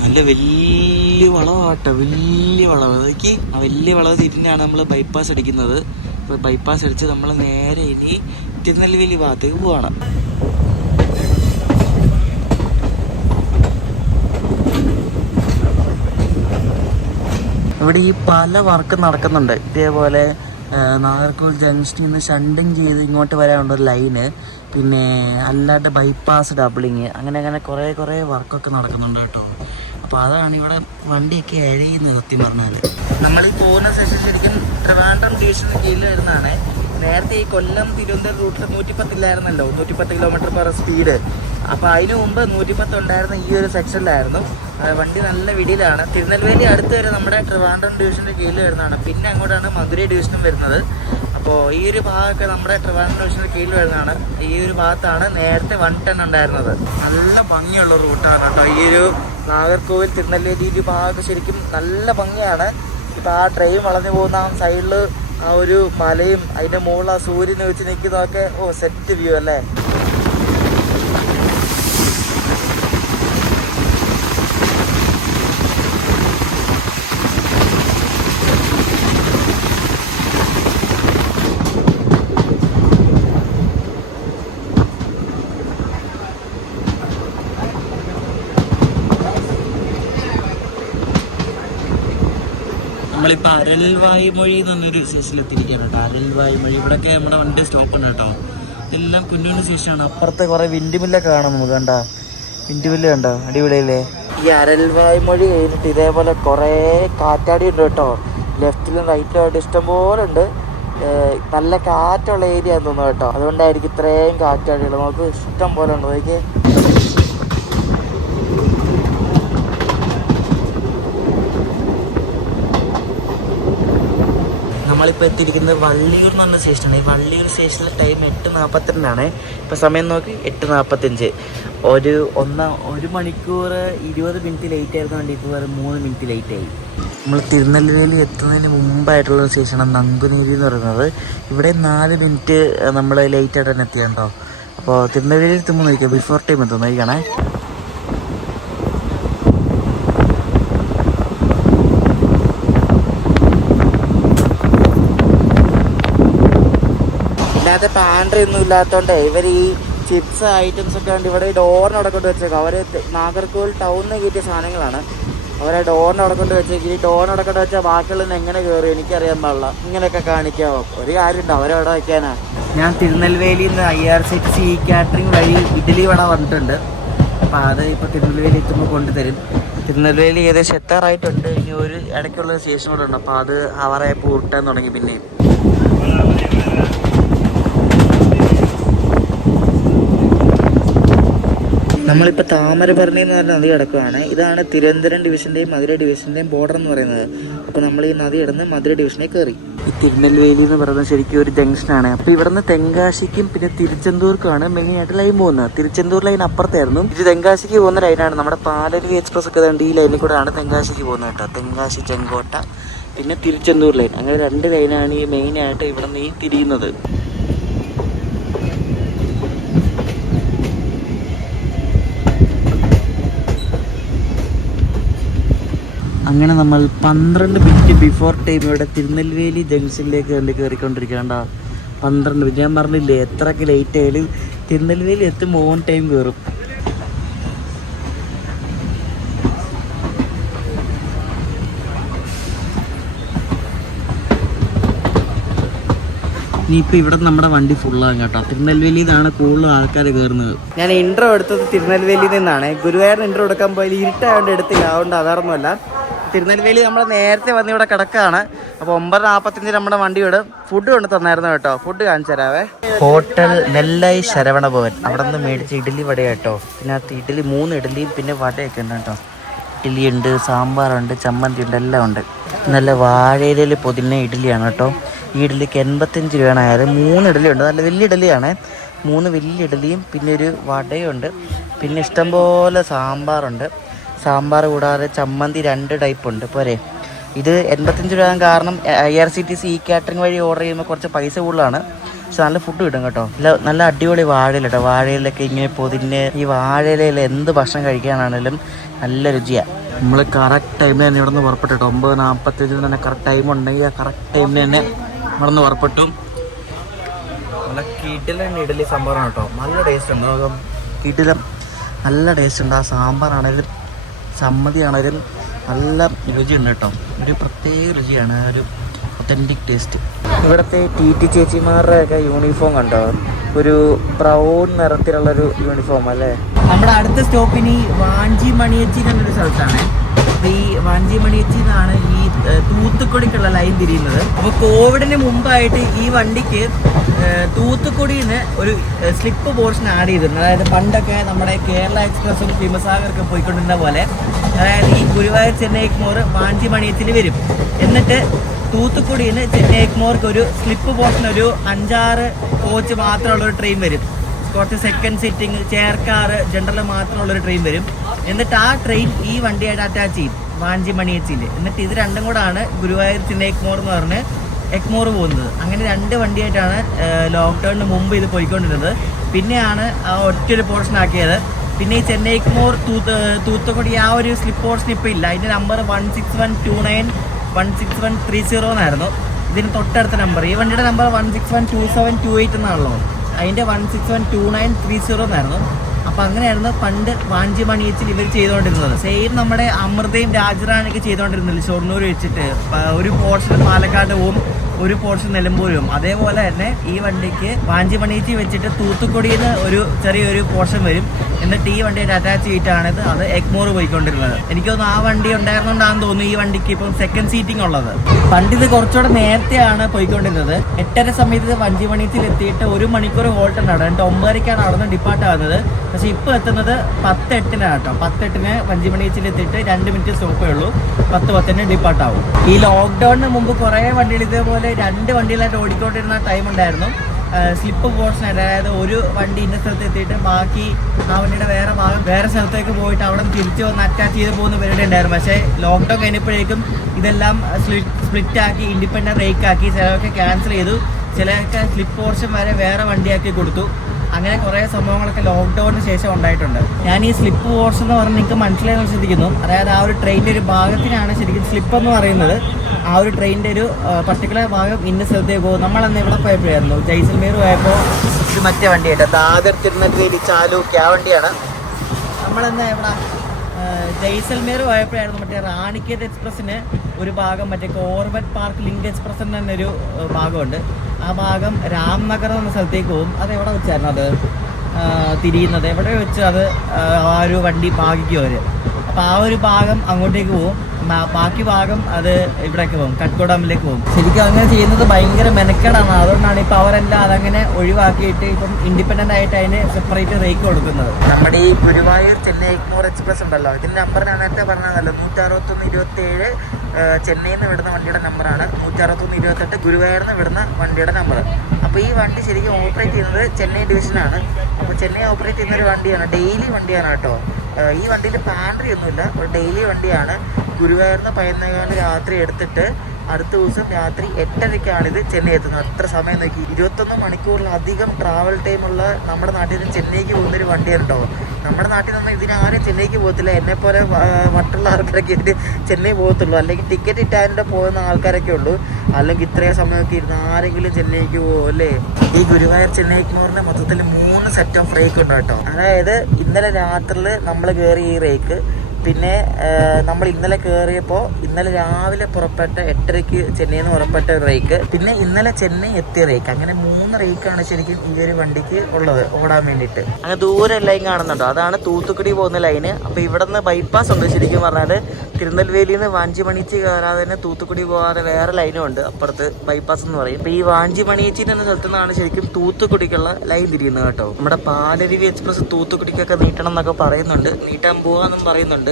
നല്ല വലിയ വളവാട്ടോ, വലിയ വളവ്. അതൊക്കെ ആ വലിയ വളവ് തിരിഞ്ഞാണ് നമ്മൾ ബൈപ്പാസ് അടിക്കുന്നത്. അപ്പോൾ ബൈപ്പാസ് അടിച്ച് നമ്മൾ നേരെ ഇനി തിരുനെൽവേലി ഭാഗത്തേക്ക് പോകണം. ഇവിടെ ഈ പല വർക്ക് നടക്കുന്നുണ്ട്. ഇതേപോലെ നാഗർകോവിൽ ജംഗ്ഷനിൽ നിന്ന് ഷണ്ടിങ് ചെയ്ത് ഇങ്ങോട്ട് വരാനുള്ള ഒരു ലൈന്, പിന്നെ അല്ലാണ്ട് ബൈപ്പാസ് ഡബിളിങ്, അങ്ങനെ കുറേ വർക്കൊക്കെ നടക്കുന്നുണ്ട് കേട്ടോ. അപ്പോൾ അതാണ് ഇവിടെ വണ്ടിയൊക്കെ എഴയുന്നത് സത്യം പറഞ്ഞാൽ. നമ്മളീ പോകുന്ന സെഷൻ ശരിക്കും ട്രിവാൻഡ്രം ഡിവിഷന് കീഴിൽ വരുന്നതാണ്. നേരത്തെ ഈ കൊല്ലം തിരുവനന്തപുരം റൂട്ടിൽ 110 ഇല്ലായിരുന്നല്ലോ, 110 km/h സ്പീഡ്. അപ്പോൾ അതിന് മുമ്പ് 110 ഉണ്ടായിരുന്ന ഈ ഒരു സെക്ഷനിലായിരുന്നു. വണ്ടി നല്ല വിടിയിലാണ്. തിരുനെൽവേലി അടുത്ത് വരെ നമ്മുടെ ട്രിവാൻഡ്രം ഡിവിഷൻ്റെ കീഴിൽ വരുന്നതാണ്. പിന്നെ അങ്ങോട്ടാണ് മധുരൈ ഡിവിഷനും വരുന്നത്. അപ്പോൾ ഈ ഒരു ഭാഗമൊക്കെ നമ്മുടെ ട്രിവാൻഡ്രം ഡിവിഷൻ്റെ കീഴിൽ വരുന്നതാണ്. ഈ ഒരു ഭാഗത്താണ് നേരത്തെ 110 ഉണ്ടായിരുന്നത്. നല്ല ഭംഗിയുള്ള റൂട്ടാണ് കേട്ടോ ഈ ഒരു നാഗർകോവിൽ തിരുനെൽവേലി. ഈ ഭാഗമൊക്കെ ശരിക്കും നല്ല ഭംഗിയാണ്. ഇപ്പോൾ ആ ട്രെയിൻ വളഞ്ഞു പോകുന്ന സൈഡിൽ ആ ഒരു മലയും അതിൻ്റെ മുകളിൽ ആ സൂര്യനെ വെച്ച് നിൽക്കുന്നതൊക്കെ സെറ്റ് വ്യൂ അല്ലേ. നമ്മളിപ്പോൾ അരൽവായ്മൊഴി എന്ന് പറഞ്ഞൊരു സ്റ്റേഷനിലെത്തിയിരിക്കുകയാണ് കേട്ടോ. അരൽവായ്മൊഴി ഇവിടെയൊക്കെ നമ്മുടെ വണ്ടി സ്റ്റോപ്പ് ഉണ്ട് കേട്ടോ. ഇതെല്ലാം കുഞ്ഞു സ്റ്റേഷനാണ്. അപ്പുറത്ത് കുറേ വിൻഡ്മില്ലൊക്കെ കാണാം നമുക്ക്. കണ്ടോ വിൻഡ്മില്ല് കണ്ടോ, അടിപൊളിയല്ലേ. ഈ അരൽവായ്മൊഴി കഴിഞ്ഞിട്ട് ഇതേപോലെ കുറേ കാറ്റാടി ഉണ്ട് കേട്ടോ. ലെഫ്റ്റിലും റൈറ്റിലും ആയിട്ട് ഇഷ്ടംപോലെ ഉണ്ട്. നല്ല കാറ്റുള്ള ഏരിയ എന്ന് തോന്നുന്നു കേട്ടോ. അതുകൊണ്ടായിരിക്കും ഇത്രയും കാറ്റാടികൾ. നമുക്ക് ഇഷ്ടം പോലെ ഉണ്ട്. നോക്കിയേ, നമ്മളിപ്പോൾ എത്തിയിരിക്കുന്നത് വള്ളിയൂർ എന്ന് പറഞ്ഞ സ്റ്റേഷനാണ്. ഈ വള്ളിയൂർ സ്റ്റേഷനിലെ ടൈം 8:42 ഇപ്പോൾ സമയം നോക്കി 8:45. ഒരു മണിക്കൂർ 20 മിനിറ്റ് ലേറ്റ് ആയിരുന്ന വണ്ടി ഇപ്പോൾ വേറെ 3 മിനിറ്റ് ലേറ്റായി. നമ്മൾ തിരുനെൽവേലി എത്തുന്നതിന് മുമ്പായിട്ടുള്ള സ്റ്റേഷനാണ് നങ്കുനേരി എന്ന് പറയുന്നത്. ഇവിടെ 4 മിനിറ്റ് നമ്മൾ ലേറ്റായിട്ട് തന്നെ എത്തിയാണ്ടോ. അപ്പോൾ തിരുനെൽവേലി എത്തുമ്പോൾ നോക്കിയാൽ ബിഫോർ ടൈം എത്തുന്നതായിരിക്കണേ. ഇതിനകത്ത് പാൻട്രി ഒന്നും ഇല്ലാത്തതുകൊണ്ട് ഇവർ ഈ ചിപ്സ് ഐറ്റംസ് ഒക്കെ ഉണ്ട് ഇവിടെ ഡോറിനവിടെ കൊണ്ട് വെച്ചേക്കും. അവർ നാഗർകോവിൽ ടൗണിൽ കിട്ടിയ സാധനങ്ങളാണ്. അവരെ ഡോറിനവിടെ കൊണ്ട് വെച്ചേക്കും. ഈ ഡോറിനവിടെ കൊണ്ട് വെച്ചാൽ ബാക്കിയുള്ളതിന് എങ്ങനെ കയറി എനിക്കറിയാൻ പാടില്ല. ഇങ്ങനെയൊക്കെ കാണിക്കാമോ? ഒരു കാര്യമുണ്ടോ അവരവിടെ വയ്ക്കാനാ. ഞാൻ തിരുനെൽവേലിയിൽ നിന്ന് IRCTC കാറ്ററിംഗ് വഴി ഇഡ്ഡലി വട വന്നിട്ടുണ്ട്. അപ്പോൾ അത് ഇപ്പോൾ തിരുനെൽവേലി എത്തുമ്പോൾ കൊണ്ടുതരും. തിരുനെൽവേലി ഏകദേശം എത്താറായിട്ടുണ്ട്. ഇനി ഒരു ഇടയ്ക്കുള്ള സ്റ്റേഷൻ കൂടെ ഉണ്ട്. അപ്പോൾ അത് അവരായപ്പോൾ ഉരുട്ടാൻ തുടങ്ങി. പിന്നെ നമ്മളിപ്പോൾ താമരഭരണി എന്ന് പറഞ്ഞ നദി കിടക്കുകയാണ്. ഇതാണ് തിരുവനന്തപുരം ഡിവിഷൻ്റെയും മധുര ഡിവിഷൻ്റെയും ബോർഡർ എന്ന് പറയുന്നത്. അപ്പോൾ നമ്മൾ ഈ നദി കിടന്ന് മധുര ഡിവിഷനിൽ കയറി. ഈ തിരുനെൽവേലി എന്ന് പറയുന്നത് ശരിക്കും ഒരു ജംഗ്ഷനാണ്. അപ്പോൾ ഇവിടുന്ന് തെങ്കാശിക്കും പിന്നെ തിരുച്ചെന്തൂർക്കാണ് മെയിനായിട്ട് ലൈൻ പോകുന്നത്. തിരുച്ചെന്തൂർ ലൈൻ അപ്പുറത്തായിരുന്നു. ഇത് തെങ്കാശിക്ക് പോകുന്ന ലൈനാണ്. നമ്മുടെ പാലരുവി എക്സ്പ്രസ് ഒക്കെ ഈ ലൈനിൽ കൂടെയാണ് തെങ്കാശിക്ക് പോകുന്നത് കേട്ടോ. തെങ്കാശി ചെങ്കോട്ട പിന്നെ തിരുച്ചെന്തൂർ ലൈൻ, അങ്ങനെ 2 ലൈനാണ് ഈ മെയിനായിട്ട് ഇവിടെ നിന്ന് ഈ തിരിയുന്നത്. അങ്ങനെ നമ്മൾ 12 മിനിറ്റ് ബിഫോർ ടൈം ഇവിടെ തിരുനെൽവേലി ജംഗ്ഷനിലേക്ക് കയറിക്കൊണ്ടിരിക്കുകയാണ്. 12 മിനിറ്റ് ഞാൻ പറഞ്ഞില്ലേ, എത്രയൊക്കെ ലേറ്റ് ആയാലും തിരുനെൽവേലി എത്തുമ്പോൾ ഓൺ ടൈം കയറും. ഇനിയിപ്പോൾ ഇവിടെ നമ്മുടെ വണ്ടി ഫുള്ളാകും കേട്ടോ. തിരുനെൽവേലിയിൽ നിന്നാണ് കൂടുതൽ ആൾക്കാർ കയറുന്നത്. ഞാൻ ഇൻട്രോ എടുത്തത് തിരുനെൽവേലിയിൽ നിന്നാണ്. ഗുരുവായൂരിന് ഇൻട്രോ എടുക്കാൻ പോയാൽ ഇരുട്ടായതുകൊണ്ട് എടുത്തില്ല. അതുകൊണ്ട് അതാർന്നുമല്ല. തിരുനെൽവേലി നമ്മൾ നേരത്തെ വന്ന് ഇവിടെ കിടക്കുകയാണ്. അപ്പോൾ 9:45 നമ്മുടെ വണ്ടി ഇവിടെ ഫുഡ് കൊണ്ട് തന്നായിരുന്നു കേട്ടോ. ഫുഡ് കാണിച്ചു തരാവേ. ഹോട്ടൽ നെല്ലായി ശരവണ ഭവൻ, അവിടെ നിന്ന് മേടിച്ച ഇഡ്ഡലി വട കേട്ടോ. ഇതിനകത്ത് ഇഡ്ഡലി 3 ഇഡ്ഡലിയും പിന്നെ വടയൊക്കെ ഉണ്ട് കേട്ടോ. ഇഡ്ഡലി ഉണ്ട്, സാമ്പാറുണ്ട്, ചമ്മന്തി ഉണ്ട്, എല്ലാം ഉണ്ട്. നല്ല വാഴയിലയിൽ പൊതിഞ്ഞ ഇഡ്ഡലിയാണ് കേട്ടോ. ഈ ഇഡ്ഡലിക്ക് 85 രൂപയാണ്. ആയാലും 3 ഇഡ്ഡലി ഉണ്ട്. നല്ല വലിയ ഇഡ്ഡലിയാണ്. 3 വലിയ ഇഡ്ഡലിയും പിന്നെ ഒരു വടയുണ്ട്. പിന്നെ ഇഷ്ടംപോലെ സാമ്പാറുണ്ട്. സാമ്പാർ കൂടാതെ ചമ്മന്തി 2 ടൈപ്പ് ഉണ്ട്. പോരെ. ഇത് 85 രൂപ കാരണം IRCTC കാറ്ററിംഗ് വഴി ഓർഡർ ചെയ്യുമ്പോൾ കുറച്ച് പൈസ കൂടുതലാണ്. പക്ഷെ നല്ല ഫുഡ് കിട്ടും കേട്ടോ. നല്ല അടിപൊളി വാഴയില കേട്ടോ. വാഴയിലൊക്കെ ഇങ്ങനെ പൊതിഞ്ഞ് ഈ വാഴയിലയിൽ എന്ത് ഭക്ഷണം കഴിക്കാനാണെങ്കിലും നല്ല രുചിയാണ്. നമ്മൾ കറക്റ്റ് ടൈമിൽ തന്നെ ഇവിടെ നിന്ന് പുറപ്പെട്ടു. 9:45 തന്നെ കറക്റ്റ് ടൈം ഉണ്ടെങ്കിൽ ആ കറക്റ്റ് ടൈമിൽ തന്നെ ഇവിടെ നിന്ന് പുറപ്പെട്ടു. നല്ല കിടിലൻ ഇഡലി സാമ്പാറാണ് കേട്ടോ. നല്ല ടേസ്റ്റ് ഉണ്ട്. കിടിലം നല്ല ടേസ്റ്റ് ഉണ്ട്. ആ സാമ്പാറാണേലും ചമ്മന്തിയാണേലും നല്ല രുചിയുണ്ട് കേട്ടോ. ഒരു പ്രത്യേക രുചിയാണ്, ഒരു ഒത്തൻറ്റിക് ടേസ്റ്റ്. ഇവിടുത്തെ ടി ചേച്ചിമാരുടെ ഒക്കെ യൂണിഫോം കണ്ടോ, ഒരു ബ്രൗൺ നിറത്തിലുള്ളൊരു യൂണിഫോം അല്ലേ. നമ്മുടെ അടുത്ത സ്റ്റോപ്പിന് വാഞ്ചി മണിയച്ചി എന്നൊരു സ്ഥലത്താണ്. അപ്പോൾ ഈ വാഞ്ചി മണിയച്ചി എന്നാണ് ഈ തൂത്തുക്കുടിക്കുള്ള ലൈൻ തിരിയുന്നത്. അപ്പോൾ കോവിഡിന് മുമ്പായിട്ട് ഈ വണ്ടിക്ക് തൂത്തുക്കുടിയിൽ നിന്ന് ഒരു സ്ലിപ്പ് പോർഷൻ ആഡ് ചെയ്തിരുന്നു. അതായത് പണ്ടൊക്കെ നമ്മുടെ കേരള എക്സ്പ്രസ്സും ഭീമസാഗറൊക്കെ പോയിക്കൊണ്ടിരുന്ന പോലെ, അതായത് ഈ ഗുരുവായൂർ ചെന്നൈ എഗ്മോർ വാഞ്ചി മണിയച്ചിൽ വരും. എന്നിട്ട് തൂത്തുക്കുടിയിൽ നിന്ന് ചെന്നൈ എഗ്മോർക്ക് ഒരു സ്ലിപ്പ് പോർഷൻ ഒരു 5-6 കോച്ച് മാത്രമുള്ളൊരു ട്രെയിൻ വരും. കുറച്ച് second sitting, chair car, general മാത്രമുള്ളൊരു ട്രെയിൻ വരും. എന്നിട്ട് ആ ട്രെയിൻ ഈ വണ്ടിയായിട്ട് അറ്റാച്ച് ചെയ്യും വാഞ്ചി മണിയച്ചിയിൽ. എന്നിട്ട് ഇത് രണ്ടും കൂടാണ് ഗുരുവായൂർ ചെന്നൈ എഗ്മോർ എന്ന് പറഞ്ഞ് എഗ്മോർ പോകുന്നത്. അങ്ങനെ 2 വണ്ടിയായിട്ടാണ് ലോക്ക്ഡൗണിന് മുമ്പ് ഇത് പോയിക്കൊണ്ടിരുന്നത്. പിന്നെയാണ് ആ ഒറ്റൊരു പോർഷൻ ആക്കിയത്. പിന്നെ ഈ ചെന്നൈ എഗ്മോർ തൂത്തുക്കുടി ആ ഒരു സ്ലിപ്പ് പോർഷൻ ഇപ്പോൾ ഇല്ല. അതിൻ്റെ നമ്പർ 16129 16130 എന്നായിരുന്നു. ഇതിന് തൊട്ടടുത്ത നമ്പർ, ഈ വണ്ടിയുടെ നമ്പർ 1612728 എന്നാണല്ലോ. അതിൻ്റെ 1612930 എന്നായിരുന്നു. അപ്പോൾ അങ്ങനെയായിരുന്നു പണ്ട് വാഞ്ചി മണിയച്ചിൽ ഇവർ ചെയ്തുകൊണ്ടിരുന്നത്. സെയിം നമ്മുടെ അമൃതയും രാജറാണിയൊക്കെ ചെയ്തുകൊണ്ടിരുന്നില്ല ഷൊർണൂർ വെച്ചിട്ട്. ഒരു പോർഷൻ പാലക്കാട് പോവും, ഒരു പോർഷൻ നിലമ്പൂരും. അതേപോലെ തന്നെ ഈ വണ്ടിക്ക് വാഞ്ചി മണിയച്ചി വെച്ചിട്ട് തൂത്തുക്കുടിയിൽ നിന്ന് ഒരു ചെറിയൊരു പോർഷൻ വരും. എന്നിട്ട് ഈ വണ്ടിയായിട്ട് അറ്റാച്ച് ചെയ്തിട്ടാണ് അത് എഗ്മോർ പോയിക്കൊണ്ടിരുന്നത്. എനിക്ക് തോന്നുന്നു ആ വണ്ടി ഉണ്ടായിരുന്നോണ്ടാണെന്ന് തോന്നുന്നു ഈ വണ്ടിക്ക് ഇപ്പം സെക്കൻഡ് സീറ്റിംഗ് ഉള്ളത്. പണ്ടിത് കുറച്ചുകൂടെ നേരത്തെയാണ് പോയിക്കൊണ്ടിരുന്നത്. 8:30 സമയത്ത് വഞ്ചി മണിയച്ചിൽ എത്തിയിട്ട് 1 മണിക്കൂർ ഹോൾട്ട് ഉണ്ടാവും. എന്നിട്ട് 9:30 അവിടെ നിന്ന് ഡിപ്പാർട്ട് ആകുന്നത്. പക്ഷെ ഇപ്പോൾ എത്തുന്നത് 10:08 കേട്ടോ. 10:08 വഞ്ചി മണിയച്ചിൽ എത്തിയിട്ട് 2 മിനിറ്റ് സ്റ്റോപ്പേ ഉള്ളൂ. 10:10 ഡിപ്പാർട്ട് ആവും. ഈ ലോക്ക്ഡൌണിന് മുമ്പ് കുറേ വണ്ടികൾ ഇതേപോലെ 2 വണ്ടികളായിട്ട് ഓടിക്കൊണ്ടിരുന്ന ടൈം ഉണ്ടായിരുന്നു. സ്ലിപ്പ് പോർഷനായിട്ട്, അതായത് ഒരു വണ്ടി ഇന്ന സ്ഥലത്ത് എത്തിയിട്ട് ബാക്കി ആ വണ്ടിയുടെ വേറെ സ്ഥലത്തേക്ക് പോയിട്ട് അവിടെ നിന്ന് തിരിച്ച് വന്ന് അറ്റാച്ച് ചെയ്ത് പോകുന്ന പരിപാടി ഉണ്ടായിരുന്നു. പക്ഷേ ലോക്ക്ഡൗൺ കഴിഞ്ഞപ്പോഴേക്കും ഇതെല്ലാം സ്പ്ലിറ്റ് ആക്കി ഇൻഡിപെൻഡൻറ്റ് ബ്രേക്ക് ആക്കി, ചിലരൊക്കെ ക്യാൻസൽ ചെയ്തു, ചിലരൊക്കെ സ്ലിപ്പ് പോർഷൻ വരെ വേറെ വണ്ടിയാക്കി കൊടുത്തു. അങ്ങനെ കുറേ സംഭവങ്ങളൊക്കെ ലോക്ക്ഡൗണിന് ശേഷം ഉണ്ടായിട്ടുണ്ട്. ഞാൻ ഈ സ്ലിപ്പ് പോർഷൻ എന്ന് പറഞ്ഞാൽ നിങ്ങൾക്ക് മനസ്സിലായെന്ന് ശ്രദ്ധിക്കുന്നു. അതായത് ആ ഒരു ട്രെയിനിൻ്റെ ഒരു ഭാഗത്തിനാണ് ശരിക്കും സ്ലിപ്പ് എന്ന് പറയുന്നത്. ആ ഒരു ട്രെയിനിൻ്റെ ഒരു പർട്ടിക്കുലർ ഭാഗം ഇന്ന സ്ഥലത്തേക്ക് പോകും. നമ്മളന്ന് ഇവിടെ പോയപ്പോഴായിരുന്നു, ജയ്സൽമീർ പോയപ്പോൾ ഇത് മറ്റേ വണ്ടിയായിട്ട് ദാദർ തിരുനെൽവേലി ചാലൂക്ക് ആ വണ്ടിയാണ്. നമ്മളന്ന് ഇവിടെ ജയ്സൽമീർ പോയപ്പോഴായിരുന്നു മറ്റേ റാണിക്കേത് എക്സ്പ്രസ്സിന് ഒരു ഭാഗം, മറ്റേ കോർബറ്റ് പാർക്ക് ലിങ്ക് എക്സ്പ്രസ് എന്നൊരു ഭാഗമുണ്ട്. ആ ഭാഗം രാംനഗർ എന്ന സ്ഥലത്തേക്ക് പോകും. അത് എവിടെ വെച്ചായിരുന്നു അത് തിരിയുന്നത്, എവിടെ വെച്ച് അത് ആ ഒരു വണ്ടി ഭാഗിക്കും അവർ. അപ്പോൾ ആ ഒരു ഭാഗം അങ്ങോട്ടേക്ക് പോകും, ബാക്കി ഭാഗം അത് ഇവിടേക്ക് പോകും, കട്ട്കോഡാമിലേക്ക് പോകും. ശരിക്കും അങ്ങനെ ചെയ്യുന്നത് ഭയങ്കര മെനക്കേടാണ്. അതുകൊണ്ടാണ് ഇപ്പോൾ അവരെല്ലാം അതങ്ങനെ ഒഴിവാക്കിയിട്ട് ഇപ്പം ഇൻഡിപെൻഡൻ്റ് ആയിട്ട് അതിന് സെപ്പറേറ്റ് റേക്ക് കൊടുക്കുന്നത്. നമ്മുടെ ഈ ഗുരുവായൂർ ചെന്നൈ എഗ്മോർ എക്സ്പ്രസ് ഉണ്ടല്ലോ, ഇതിൻ്റെ നമ്പർ ഞാൻ നേരത്തെ പറഞ്ഞതല്ലോ, 16127 ചെന്നൈയിൽ നിന്ന് വിടുന്ന വണ്ടിയുടെ നമ്പറാണ്. 16128 ഗുരുവായൂരിൽ നിന്ന് വിടുന്ന വണ്ടിയുടെ നമ്പർ. അപ്പോൾ ഈ വണ്ടി ശരിക്കും ഓപ്പറേറ്റ് ചെയ്യുന്നത് ചെന്നൈ ഡിവിഷനാണ്. അപ്പോൾ ചെന്നൈ ഓപ്പറേറ്റ് ചെയ്യുന്നൊരു വണ്ടിയാണ്, ഡെയിലി വണ്ടിയാണ് കേട്ടോ. ഈ വണ്ടിയിൽ പാൻട്രി ഒന്നുമില്ല, ഒരു ഡെയിലി വണ്ടിയാണ്. ഗുരുവായൂരിൽ നിന്ന് പയ്യന്നേക്കാട് രാത്രി എടുത്തിട്ട് അടുത്ത ദിവസം രാത്രി 8:30 ഇത് ചെന്നൈ എത്തുന്നത്. അത്ര സമയം നോക്കി, 21 മണിക്കൂറിലധികം ട്രാവൽ ടൈമുള്ള നമ്മുടെ നാട്ടിൽ നിന്ന് ചെന്നൈക്ക് പോകുന്നൊരു വണ്ടിയാണ് കേട്ടോ. നമ്മുടെ നാട്ടിൽ നിന്ന് ഇതിനാരും ചെന്നൈക്ക് പോകത്തില്ല. എന്നെപ്പോലെ മറ്റുള്ള ആൾക്കാരൊക്കെ ഇതിന് ചെന്നൈ പോകത്തുള്ളൂ, അല്ലെങ്കിൽ ടിക്കറ്റ് ഇട്ടാൻ്റെ പോകുന്ന ആൾക്കാരൊക്കെ ഉള്ളൂ. അല്ലെങ്കിൽ ഇത്രയും സമയമൊക്കെ ഇരുന്ന് ആരെങ്കിലും ചെന്നൈക്ക് പോകും അല്ലേ. ഈ ഗുരുവായൂർ ചെന്നൈ എഗ്മോറിൻ്റെ മൊത്തത്തിൽ 3 സെറ്റ് ഓഫ് റേക്ക് ഉണ്ട് കേട്ടോ. അതായത് ഇന്നലെ രാത്രിയിൽ നമ്മൾ കയറി ഈ റേക്ക്, പിന്നെ നമ്മൾ ഇന്നലെ കയറിയപ്പോൾ ഇന്നലെ രാവിലെ പുറപ്പെട്ട 8:30 ചെന്നൈയിൽ നിന്ന് പുറപ്പെട്ട റേക്ക്, പിന്നെ ഇന്നലെ ചെന്നൈ എത്തിയ റേക്ക്. അങ്ങനെ 3 റേക്കാണ് ശരിക്കും ഈ ഒരു വണ്ടിക്ക് ഉള്ളത് ഓടാൻ വേണ്ടിയിട്ട്. അങ്ങനെ ദൂരെ ലൈൻ കാണുന്നുണ്ടോ, അതാണ് തൂത്തുക്കുടി പോകുന്ന ലൈന്. അപ്പോൾ ഇവിടെ നിന്ന് ബൈപ്പാസ് ഉണ്ട്. ശരിക്കും പറഞ്ഞാൽ തിരുനെൽവേലിയിൽ നിന്ന് വാഞ്ചി മണിയച്ചി കയറാതെ തന്നെ തൂത്തുക്കുടി പോകാതെ വേറെ ലൈനും ഉണ്ട് അപ്പുറത്ത്, ബൈപ്പാസ് എന്ന് പറയും. അപ്പോൾ ഈ വാഞ്ചി മണിയച്ചി എന്ന സ്ഥലത്തു നിന്നാണ് ശരിക്കും തൂത്തുക്കുടിക്കുള്ള ലൈൻ തിരിയുന്നത് കേട്ടോ. നമ്മുടെ പാലരുവി എക്സ്പ്രസ് തൂത്തുക്കുടിക്കൊക്കെ നീട്ടണം എന്നൊക്കെ പറയുന്നുണ്ട്, നീട്ടാൻ പോകാമെന്നും പറയുന്നുണ്ട്.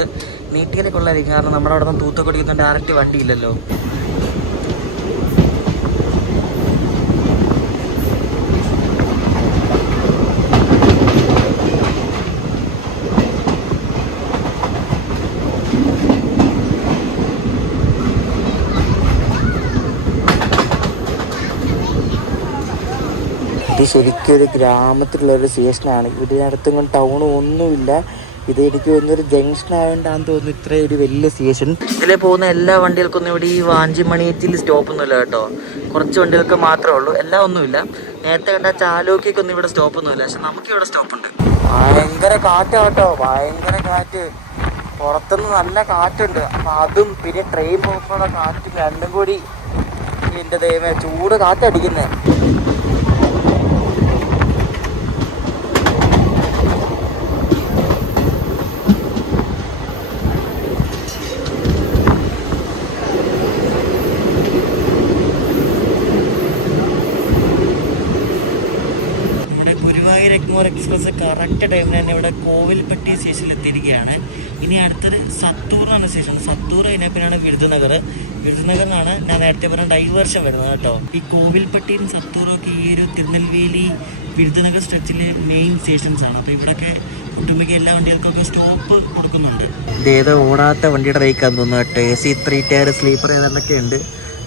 നീട്ടിയൊക്കെ കൊള്ളായിരിക്കും, കാരണം നമ്മുടെ അവിടെ നിന്ന് തൂത്തുക്കുടിക്കുന്ന ഡയറക്റ്റ് വണ്ടി ഇല്ലല്ലോ. ഇത് ശരിക്കും ഒരു ഗ്രാമത്തിലുള്ളൊരു സ്റ്റേഷനാണ്. ഇതിനടുത്തൊന്നും ടൗണും ഒന്നുമില്ല. ഇത് എനിക്ക് തോന്നുന്നൊരു ജംഗ്ഷൻ ആയതുകൊണ്ടാണെന്ന് തോന്നുന്നു ഇത്രയും ഒരു വലിയ സ്റ്റേഷൻ. ഇതിലെ പോകുന്ന എല്ലാ വണ്ടികൾക്കൊന്നും ഇവിടെ ഈ വാഞ്ചി മണിയച്ചിൽ സ്റ്റോപ്പൊന്നുമില്ല കേട്ടോ. കുറച്ച് വണ്ടികൾക്ക് മാത്രമേ ഉള്ളൂ, എല്ലാം ഒന്നുമില്ല. നേരത്തെ കണ്ട ചാലൂക്കൊന്നും ഇവിടെ സ്റ്റോപ്പൊന്നുമില്ല, പക്ഷെ നമുക്കിവിടെ സ്റ്റോപ്പുണ്ട്. ഭയങ്കര കാറ്റാണ് കേട്ടോ, ഭയങ്കര കാറ്റ്. പുറത്തുനിന്ന് നല്ല കാറ്റുണ്ട്. അപ്പം അതും പിന്നെ ട്രെയിൻ പോകുന്ന കാറ്റും രണ്ടും കൂടി എൻ്റെ ദൈവമേ, ചൂട് കാറ്റടിക്കുന്നേ. ഗുരുവായൂർ എഗ്മോർ എക്സ്പ്രസ് കറക്റ്റ് ടൈമിൽ തന്നെ ഇവിടെ കോവിൽപ്പട്ടി സ്റ്റേഷനിൽ എത്തിയിരിക്കുകയാണ്. ഇനി അടുത്തൊരു സത്തൂർ എന്നാണ് സ്റ്റേഷൻ. സത്തൂർ കഴിഞ്ഞാൽ പിന്നെയാണ് വിരുദനഗർ. വിരുദനഗറിനാണ് ഞാൻ നേരത്തെ പറഞ്ഞ ഡൈവേർഷൻ വരുന്നത് കേട്ടോ. ഈ കോവിൽപ്പട്ടിയും സത്തൂറും ഒക്കെ ഈ ഒരു തിരുനെൽവേലി വിരുദനഗർ സ്ട്രെച്ചിലെ മെയിൻ സ്റ്റേഷൻസ് ആണ്. അപ്പോൾ ഇവിടെയൊക്കെ ഒട്ടുമിക്ക എല്ലാ വണ്ടികൾക്കൊക്കെ സ്റ്റോപ്പ് കൊടുക്കുന്നുണ്ട്. ഇതേതോ ഓടാത്ത വണ്ടിയുടെ റേക്കാന്ന് തോന്നുന്നു കേട്ടോ. AC 3 ടയർ സ്ലീപ്പർ ഏതാണ്ടൊക്കെ ഉണ്ട്.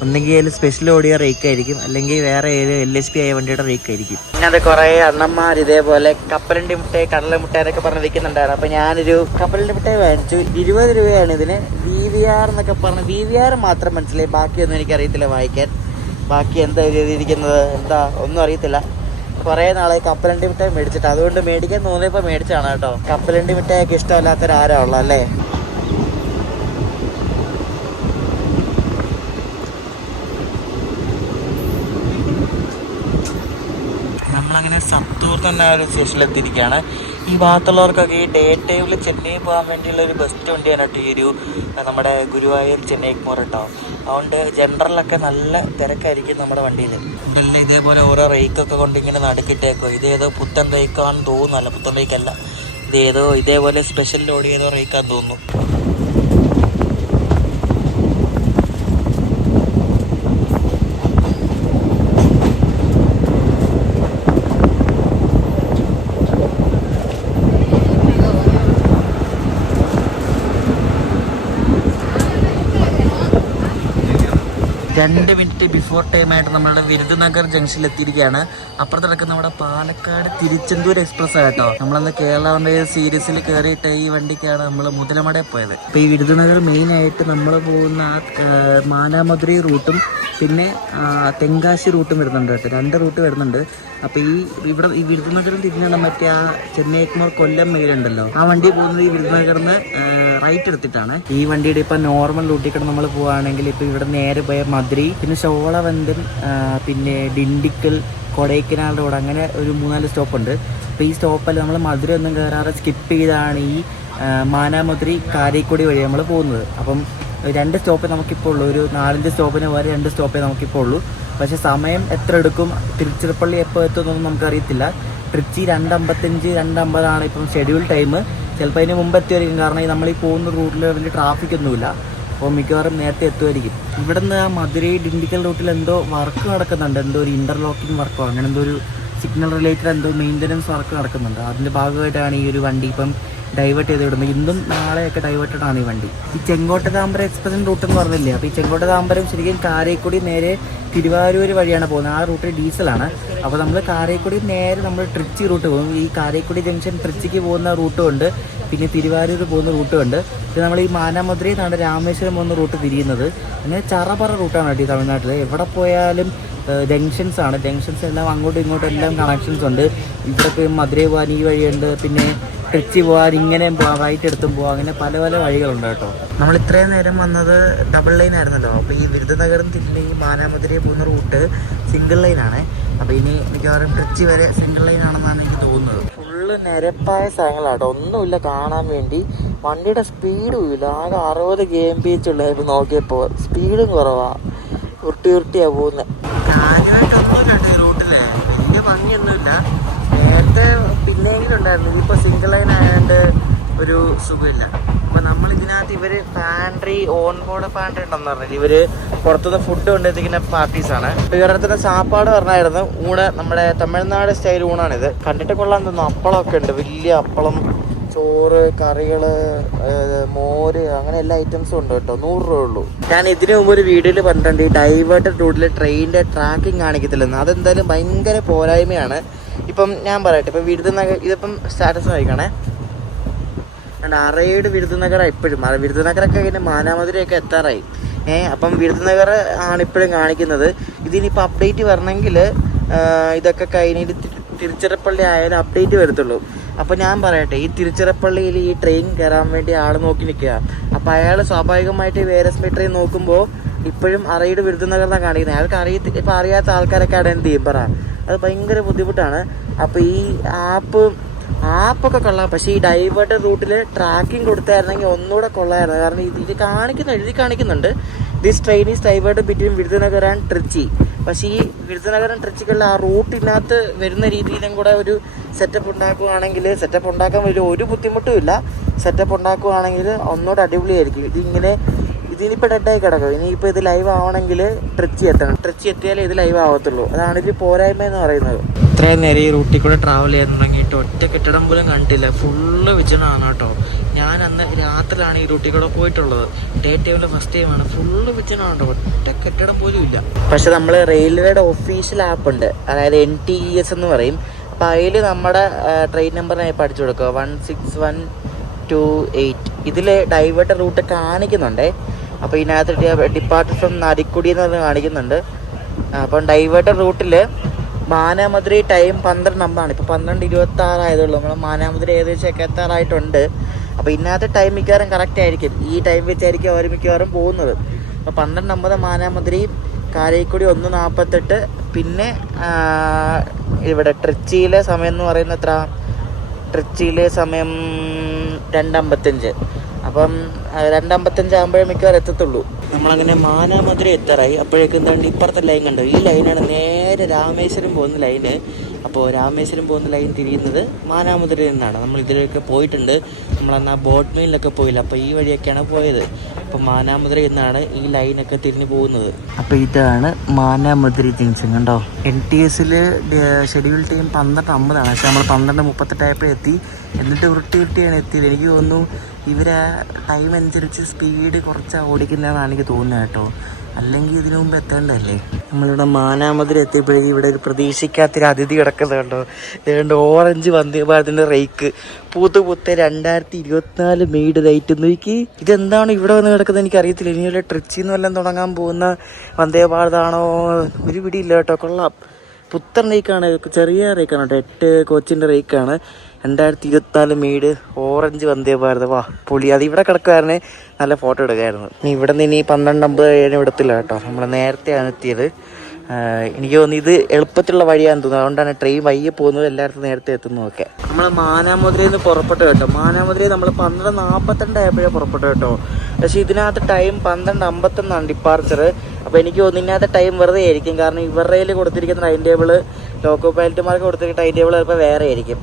ഒന്നെങ്കിൽ അതിൽ സ്പെഷ്യൽ ഓടിയ റേക്ക് ആയിരിക്കും, അല്ലെങ്കിൽ വേറെ ഏത് LSP ആയ വണ്ടിയുടെ റേക്ക് ആയിരിക്കും. പിന്നെ അത് കുറേ അണ്ണന്മാർ ഇതേപോലെ കപ്പലണ്ടി മുട്ടായി, കടല മുട്ടായി എന്നൊക്കെ പറഞ്ഞ് വിൽക്കുന്നുണ്ടായിരുന്നു. അപ്പോൾ ഞാനൊരു കപ്പലണ്ടി മുട്ടായി വാങ്ങിച്ചു. 20 രൂപയാണ് ഇതിന്. VVR എന്നൊക്കെ പറഞ്ഞ് VVR മാത്രം മനസ്സിലായി, ബാക്കിയൊന്നും എനിക്കറിയത്തില്ല വായിക്കാൻ. ബാക്കി എന്താ എഴുതിയിരിക്കുന്നത് എന്താ ഒന്നും അറിയത്തില്ല. കുറേ നാളായി കപ്പലണ്ടി മിഠായി മേടിച്ചിട്ട്, അതുകൊണ്ട് മേടിക്കാൻ തോന്നിയപ്പോൾ മേടിച്ചാണ് കേട്ടോ. കപ്പലണ്ടി മിഠായിയൊക്കെ ഇഷ്ടമല്ലാത്തൊരാരാ ഉള്ളത് അല്ലേ? നമ്മളങ്ങനെ സത്തൂർ തന്നെ ഒരു സ്റ്റേഷനിലെത്തിയിരിക്കുകയാണ്. ഈ ഭാഗത്തുള്ളവർക്കൊക്കെ ഈ ഡേ ടൈമിൽ ചെന്നൈ പോകാൻ വേണ്ടിയുള്ള ഒരു ബെസ്റ്റ് വണ്ടിയാണ് കേട്ടോ ഈ ഒരു നമ്മുടെ ഗുരുവായൂർ ചെന്നൈ എഗ്മോർ കേട്ടോ. അതുകൊണ്ട് ജനറലൊക്കെ നല്ല തിരക്കായിരിക്കും നമ്മുടെ വണ്ടിയിൽ. ഇതെല്ലാം ഇതേപോലെ ഓരോ റേക്കൊക്കെ കൊണ്ട് ഇങ്ങനെ നടുക്കിട്ടേക്കോ. ഇതേതോ പുത്തൻ റേക്കാണെന്ന് തോന്നുന്നല്ല, പുത്തൻ റേക്കല്ല, ഇതേതോ ഇതേപോലെ സ്പെഷ്യൽ ലോഡ് ചെയ്തോ റേക്കാന്ന് തോന്നുന്നു. രണ്ട് മിനിറ്റ് ബിഫോർ ടൈമായിട്ട് നമ്മളുടെ വിരുദനഗർ ജംഗ്ഷനിൽ എത്തിയിരിക്കുകയാണ്. അപ്പുറത്ത് കിടക്കുന്ന നമ്മുടെ പാലക്കാട് തിരുച്ചെന്തൂർ എക്സ്പ്രസ് ആയിട്ടോ. നമ്മളന്ന് കേരള വണ്ടി സീരീസിൽ കയറിയിട്ട് ഈ വണ്ടിക്കാണ് നമ്മൾ മുതലമടയിൽ പോയത്. അപ്പോൾ ഈ വിരുദനഗർ മെയിനായിട്ട് നമ്മൾ പോകുന്ന മാനാമധുരൈ റൂട്ടും പിന്നെ തെങ്കാശി റൂട്ടും വരുന്നുണ്ട് കേട്ടോ. 2 റൂട്ട് വരുന്നുണ്ട്. അപ്പോൾ ഈ വിരുദനഗരം തിരിഞ്ഞാൽ മറ്റേ ആ ചെന്നൈ എഗ്മോർ കൊല്ലം മെയിലുണ്ടല്ലോ, ആ വണ്ടി പോകുന്നത് ഈ വിരുദനഗറിന് റൈറ്റ് എടുത്തിട്ടാണ്. ഈ വണ്ടിയുടെ ഇപ്പം നോർമൽ റൂട്ടിൽ കൂടെ നമ്മൾ പോവുകയാണെങ്കിൽ ഇപ്പോൾ ഇവിടെ നേരെ പോയ മധുരൈ, പിന്നെ ഷോളവന്തൻ, പിന്നെ ഡിണ്ടിക്കൽ, കൊടൈക്കനാൽ റോഡ്, അങ്ങനെ ഒരു 4 സ്റ്റോപ്പുണ്ട്. അപ്പോൾ ഈ സ്റ്റോപ്പല്ല നമ്മൾ മധുര ഒന്നും കയറാതെ സ്കിപ്പ് ചെയ്താണ് ഈ മാനാമധുരൈ കാരൈക്കുടി വഴി നമ്മൾ പോകുന്നത്. അപ്പം 2 സ്റ്റോപ്പേ നമുക്കിപ്പോൾ ഉള്ളൂ. ഒരു 4-5 സ്റ്റോപ്പിന് വരെ 2 സ്റ്റോപ്പേ നമുക്കിപ്പോൾ ഉള്ളൂ. പക്ഷേ സമയം എത്ര എടുക്കും, തിരുച്ചിറപ്പള്ളി എപ്പോൾ എത്തുമെന്നൊന്നും നമുക്കറിയത്തില്ല. ട്രിച്ചി 2:55, 2:50 ഇപ്പം ഷെഡ്യൂൾ ടൈം. ചിലപ്പോൾ അതിന് മുമ്പ് എത്തുമായിരിക്കും, കാരണം നമ്മൾ ഈ പോകുന്ന റൂട്ടിൽ വലിയ ട്രാഫിക് ഒന്നുമില്ല. അപ്പോൾ മിക്കവാറും നേരത്തെ എത്തുമായിരിക്കും. ഇവിടെ നിന്ന് ആ മധുരൈ ഡിണ്ടിക്കൽ റൂട്ടിൽ എന്തോ വർക്ക് നടക്കുന്നുണ്ട്, എന്തോ ഒരു ഇൻ്റർലോക്കിംഗ് വർക്കോ അങ്ങനെ എന്തോ ഒരു സിഗ്നൽ റിലേറ്റഡ് എന്തോ മെയിൻ്റനൻസ് വർക്ക് നടക്കുന്നുണ്ട്. അതിൻ്റെ ഭാഗമായിട്ടാണ് ഈ ഒരു വണ്ടി ഇപ്പം ഡൈവേർട്ട് ചെയ്ത് വിടുന്നത്. ഇന്നും നാളെയൊക്കെ ഡൈവേർട്ടഡ് ആണ് ഈ വണ്ടി. ഈ ചെങ്കോട്ട-താമ്പരം എക്സ്പ്രസ് റൂട്ട് എന്ന് പറഞ്ഞില്ലേ, അപ്പോൾ ഈ ചെങ്കോട്ട-താമ്പരം ശരിക്കും കാരൈക്കുടി നേരെ തിരുവാരൂർ വഴിയാണ് പോകുന്നത്. ആ റൂട്ട് ഡീസലാണ്. അപ്പോൾ നമ്മൾ കാരൈക്കുടി നേരെ നമ്മൾ ട്രിച്ചി റൂട്ട് പോകും. ഈ കാരൈക്കുടി ജംഗ്ഷൻ ട്രിച്ചിക്ക് പോകുന്ന റൂട്ടും ഉണ്ട്, പിന്നെ തിരുവാരൂർ പോകുന്ന റൂട്ടും ഉണ്ട്. പിന്നെ നമ്മൾ ഈ മാനാമധുരയിൽ നിന്നാണ് രാമേശ്വരം പോകുന്ന റൂട്ട് തിരിയുന്നത്. അങ്ങനെ ചറപറ റൂട്ടാണ് കേട്ടോ ഈ തമിഴ്നാട്ടിൽ. എവിടെ പോയാലും ജംഗ്ഷൻസ് ആണ്. ജംഗ്ഷൻസ് എല്ലാം അങ്ങോട്ടും ഇങ്ങോട്ടും എല്ലാം കണക്ഷൻസ് ഉണ്ട്. ഇവിടെ മധുരൈ പോകാൻ ഈ വഴിയുണ്ട്, പിന്നെ ട്രിച്ചി പോകാൻ ഇങ്ങനെയും പോകാം, റൈറ്റ് എടുത്തും പോകാം, അങ്ങനെ പല പല വഴികളുണ്ട് കേട്ടോ. നമ്മൾ ഇത്രയും നേരം വന്നത് ഡബിൾ ലൈൻ ആയിരുന്നല്ലോ. അപ്പോൾ ഈ വിരുദനഗരം തിരിഞ്ഞ് ഈ മാനാമധുരൈ പോകുന്ന റൂട്ട് സിംഗിൾ ലൈനാണ്. അപ്പോൾ ഇനി മിക്കവാറും ട്രിച്ചി വരെ സിംഗിൾ ലൈൻ ആണെന്നാണ് എനിക്ക് തോന്നുന്നത്. ഫുള്ള് നിരപ്പായ സ്ഥലങ്ങളാട്ടോ, ഒന്നുമില്ല കാണാൻ വേണ്ടി. വണ്ടിയുടെ സ്പീഡും ഇല്ല, ആകെ 60 kmph ഉള്ളായിരുന്നു നോക്കിയപ്പോൾ. സ്പീഡും കുറവാണ്, ഉരുട്ടിയാണ് പോകുന്നത്. കാര്യമായിട്ടൊന്നുമില്ല കേട്ടോ ഈ റൂട്ടില്, വലിയ ഭംഗിയൊന്നുമില്ല. നേരത്തെ പിന്നെയെങ്കിലും ഉണ്ടായിരുന്നു, ഇതിപ്പോൾ സിംഗിൾ ലൈൻ ആയതുകൊണ്ട് ഒരു സുഖമില്ല. അപ്പോൾ നമ്മൾ ഇതിനകത്ത് ഇവർ പാൻട്രി, ഓൺ ബോർഡ് പാൻട്രി ഉണ്ടെന്ന് പറഞ്ഞില്ല, ഇവർ പുറത്തുനിന്ന് ഫുഡ് കൊണ്ടെത്തിക്കുന്ന പാർട്ടീസാണ്. അപ്പോൾ ഇവരുടെ അടുത്ത് സാപ്പാട് പറഞ്ഞായിരുന്നു ഊണ്, നമ്മുടെ തമിഴ്നാട് സ്റ്റൈൽ ഊണാണിത്. കണ്ടിട്ട് കൊള്ളാൻ തോന്നുന്നു. അപ്പളമൊക്കെ ഉണ്ട്, വലിയ അപ്പളം, ചോറ്, കറികൾ, മോര്, അങ്ങനെ എല്ലാ ഐറ്റംസും ഉണ്ട് കേട്ടോ. 100 രൂപ ഉള്ളൂ. ഞാൻ ഇതിനു മുമ്പ് ഒരു വീഡിയോയിൽ പറഞ്ഞിട്ടുണ്ട് ഈ ഡൈവേർട്ടഡ് റൂട്ടിൽ ട്രെയിനിൻ്റെ ട്രാക്കിംഗ് കാണിക്കത്തില്ലെന്ന്. അതെന്തായാലും ഭയങ്കര പോരായ്മയാണ്. ഇപ്പം ഞാൻ പറയട്ടെ, ഇപ്പം വിരുദനഗർ ഇതിപ്പം സ്റ്റാറ്റസ് നോക്കണേ, അറേഡ് വിരുദനഗർ ഇപ്പോഴും. വിരുദനഗറൊക്കെ കഴിഞ്ഞ് മാനാമധുരയൊക്കെ എത്താറായി. അപ്പം വിരുദനഗർ ആണ് ഇപ്പോഴും കാണിക്കുന്നത്. ഇതിനിപ്പോൾ അപ്ഡേറ്റ് വരണമെങ്കിൽ ഇതൊക്കെ കഴിഞ്ഞിട്ട് തിരുച്ചിറപ്പള്ളി ആയാലും അപ്ഡേറ്റ് വരത്തുള്ളൂ. അപ്പോൾ ഞാൻ പറയട്ടെ, ഈ തിരുച്ചിറപ്പള്ളിയിൽ ഈ ട്രെയിൻ കയറാൻ വേണ്ടി ആൾ നോക്കി നിൽക്കുക. അപ്പോൾ അയാൾ സ്വാഭാവികമായിട്ട് വേറെ ട്രെയിൻ നോക്കുമ്പോൾ ഇപ്പോഴും അറയുടെ വിരുദ്ധനഗറിലാണ് കാണിക്കുന്നത്. അയാൾക്ക് ഇപ്പം അറിയാത്ത ആൾക്കാരൊക്കെ അവിടെ എന്ത് ചെയ്യും പറ, അത് ഭയങ്കര ബുദ്ധിമുട്ടാണ്. അപ്പോൾ ഈ ആപ്പൊക്കെ കൊള്ളാം, പക്ഷേ ഈ ഡൈവേർട്ട് റൂട്ടിൽ ട്രാക്കിംഗ് കൊടുത്തായിരുന്നെങ്കിൽ ഒന്നുകൂടെ കൊള്ളായിരുന്നു. കാരണം എഴുതി കാണിക്കുന്നുണ്ട് this train is diverted between Virudhunagar and Trichy. പക്ഷേ ഈ വിരുദ്ധനഗർ ആൻഡ് ട്രിച്ചിക്കുള്ള ആ റൂട്ടിനകത്ത് വരുന്ന രീതിയിലും കൂടെ ഒരു സെറ്റപ്പ് ഉണ്ടാക്കുകയാണെങ്കിൽ, സെറ്റപ്പ് ഉണ്ടാക്കാൻ വലിയ ഒരു ബുദ്ധിമുട്ടും ഇല്ല. സെറ്റപ്പ് ഉണ്ടാക്കുകയാണെങ്കിൽ ഒന്നുകൂടെ അടിപൊളിയായിരിക്കും. ഇതിനിപ്പോൾ ഡെഡായി കിടക്കും. ഇനിയിപ്പോൾ ഇത് ലൈവ് ആവണമെങ്കിൽ ട്രിച്ചി എത്തണം. ട്രിച്ചി എത്തിയാലേ ഇത് ലൈവ് ആവത്തുള്ളൂ. അതാണ് ഒരു പോരായ്മ എന്ന് പറയുന്നത്. ഇത്രയും നേരം ഈ റൂട്ടിൽ കൂടെ ട്രാവൽ ചെയ്യാൻ തുടങ്ങിയിട്ട് ഒറ്റ കെട്ടിടം പോലും കണ്ടിട്ടില്ല. ഫുള്ള് വിജനമാണ് കേട്ടോ. ഞാൻ അന്ന് രാത്രിയിലാണ് ഈ റൂട്ടിൽ കൂടെ പോയിട്ടുള്ളത്. ഡേ ടൈമിൽ ഫസ്റ്റ് ടൈമാണ്. ഫുള്ള് വിജനമാണ് കേട്ടോ, ഒറ്റ കെട്ടിടം പോലും ഇല്ല. പക്ഷെ നമ്മൾ റെയിൽവേയുടെ ഒഫീഷ്യൽ ആപ്പ് ഉണ്ട്, അതായത് NTES എന്ന് പറയും. അപ്പോൾ അതിൽ നമ്മുടെ ട്രെയിൻ നമ്പറിനായി പഠിച്ചു കൊടുക്കുക 16128. ഇതിൽ ഡൈവേർട്ട് റൂട്ട് കാണിക്കുന്നുണ്ടേ. അപ്പോൾ ഇതിനകത്ത് ഡിപ്പാർട്ട് ഫ്രം നരിക്കുടി എന്ന് പറഞ്ഞ് കാണിക്കുന്നുണ്ട്. അപ്പം ഡൈവേർട്ട് റൂട്ടിൽ മാനാമധുരൈ ടൈം 12:50. ഇപ്പോൾ 12:26 ആയതുള്ളൂ. നമ്മൾ മാനാമധുരൈ ഏകദേശമൊക്കെ എത്താറായിട്ടുണ്ട്. അപ്പോൾ ഇതിനകത്ത് ടൈം മിക്കവാറും കറക്റ്റ് ആയിരിക്കും. ഈ ടൈം വെച്ചായിരിക്കും അവർ മിക്കവാറും പോകുന്നത്. അപ്പോൾ 12:50 മാനാമധുരൈ, കാരൈക്കുടി 1:48. പിന്നെ ഇവിടെ ട്രിച്ചിയിലെ സമയം എന്ന് പറയുന്നത് എത്ര? ട്രിച്ചിയിലെ സമയം 2:55. അപ്പം 2:55 ആകുമ്പോഴേ മിക്കവാറും എത്തത്തുള്ളൂ. നമ്മളങ്ങനെ മാനാമധുരൈ എത്താറായി. അപ്പോഴേക്കും എന്താണ്ട് ഇപ്പുറത്തെ ലൈൻ കണ്ടോ? ഈ ലൈനാണ് നേരെ രാമേശ്വരം പോകുന്ന ലൈന്. അപ്പോൾ രാമേശ്വരം പോകുന്ന ലൈൻ തിരിയുന്നത് മാനാമധുരയിൽ നിന്നാണ്. നമ്മൾ ഇതിലൊക്കെ പോയിട്ടുണ്ട്. നമ്മളന്ന് ആ ബോട്ട് മെയിലൊക്കെ പോയില്ല, അപ്പോൾ ഈ വഴിയൊക്കെയാണ് പോയത്. അപ്പോൾ മാനാമധുരയിൽ നിന്നാണ് ഈ ലൈനൊക്കെ തിരിഞ്ഞ് പോകുന്നത്. അപ്പോൾ ഇതാണ് മാനാമധുരൈ ജംഗ്ഷൻ കണ്ടോ. NTSൽ ഷെഡ്യൂൾ ടൈം 12:50. പക്ഷേ നമ്മൾ 12:38 എത്തി. എന്നിട്ട് ഉരുട്ടിയാണ് എത്തിയത്. എനിക്ക് തോന്നുന്നു ഇവരെ ടൈം അനുസരിച്ച് സ്പീഡ് കുറച്ച് ഓടിക്കുന്നതാണ് എനിക്ക് തോന്നുന്നത് കേട്ടോ. അല്ലെങ്കിൽ ഇതിനു മുമ്പ് എത്തേണ്ടതല്ലേ. നമ്മളിവിടെ മാനാമധുരൈ എത്തിയപ്പോഴേക്കും ഇവിടെ ഒരു പ്രതീക്ഷിക്കാത്തൊരു അതിഥി കിടക്കുന്നുണ്ടോ. ഇതുകൊണ്ട് ഓറഞ്ച് വന്ദേ ഭാരതിൻ്റെ റേക്ക് പൂത്ത് 2024 മെയ്ഡ് ലൈറ്റ് നോക്കി. ഇതെന്താണ് ഇവിടെ വന്ന് കിടക്കുന്നത് എനിക്കറിയത്തില്ല. ഇനിയുള്ള ട്രിച്ചിന്ന് വല്ലതും തുടങ്ങാൻ പോകുന്ന വന്ദേ ഭാരതാണോ ഒരു പിടിയില്ല കേട്ടോ. കൊള്ളാം. പുത്തൻ റേക്കാണ്, ചെറിയ റേക്കാണ് കേട്ടോ. 8 കോച്ചിൻ്റെ റേക്കാണ്. 2024 മെയ്ഡ് ഓറഞ്ച് വന്ദേ ഭാരത്. വാ പൊളി. അത് ഇവിടെ കിടക്കുമായിരുന്നേ നല്ല ഫോട്ടോ എടുക്കായിരുന്നു. ഇനി ഇവിടെ നിന്ന് 12:50 ഇവിടത്തില്ല കേട്ടോ. നമ്മൾ നേരത്തെയാണ് എത്തിയത്. എനിക്ക് തോന്നുന്നു ഇത് എളുപ്പത്തിലുള്ള വഴിയാണെന്ന് തോന്നുന്നു. അതുകൊണ്ടാണ് ട്രെയിൻ വയ്യെ പോകുന്നത്, എല്ലായിടത്തും നേരത്തെ എത്തുന്നതൊക്കെ. നമ്മൾ മാനാമധുരയിൽ നിന്ന് പുറപ്പെട്ടു കേട്ടോ. മാനാമധുരയിൽ നമ്മൾ 12:42 ആയപ്പോഴേ പുറപ്പെട്ടു കേട്ടോ. പക്ഷേ ഇതിനകത്ത് ടൈം 12:51 ഡിപ്പാർച്ചർ. അപ്പോൾ എനിക്ക് തോന്നുന്നു ഇതിനകത്ത് ടൈം വെറുതെ ആയിരിക്കും. കാരണം ഇവരുടെ കൊടുത്തിരിക്കുന്ന ടൈം ടേബിൾ, ലോക്കോ പൈലറ്റുമാർക്ക് കൊടുത്തിരിക്കുന്ന ടൈം ടേബിൾ ചിലപ്പോൾ വേറെ ആയിരിക്കും.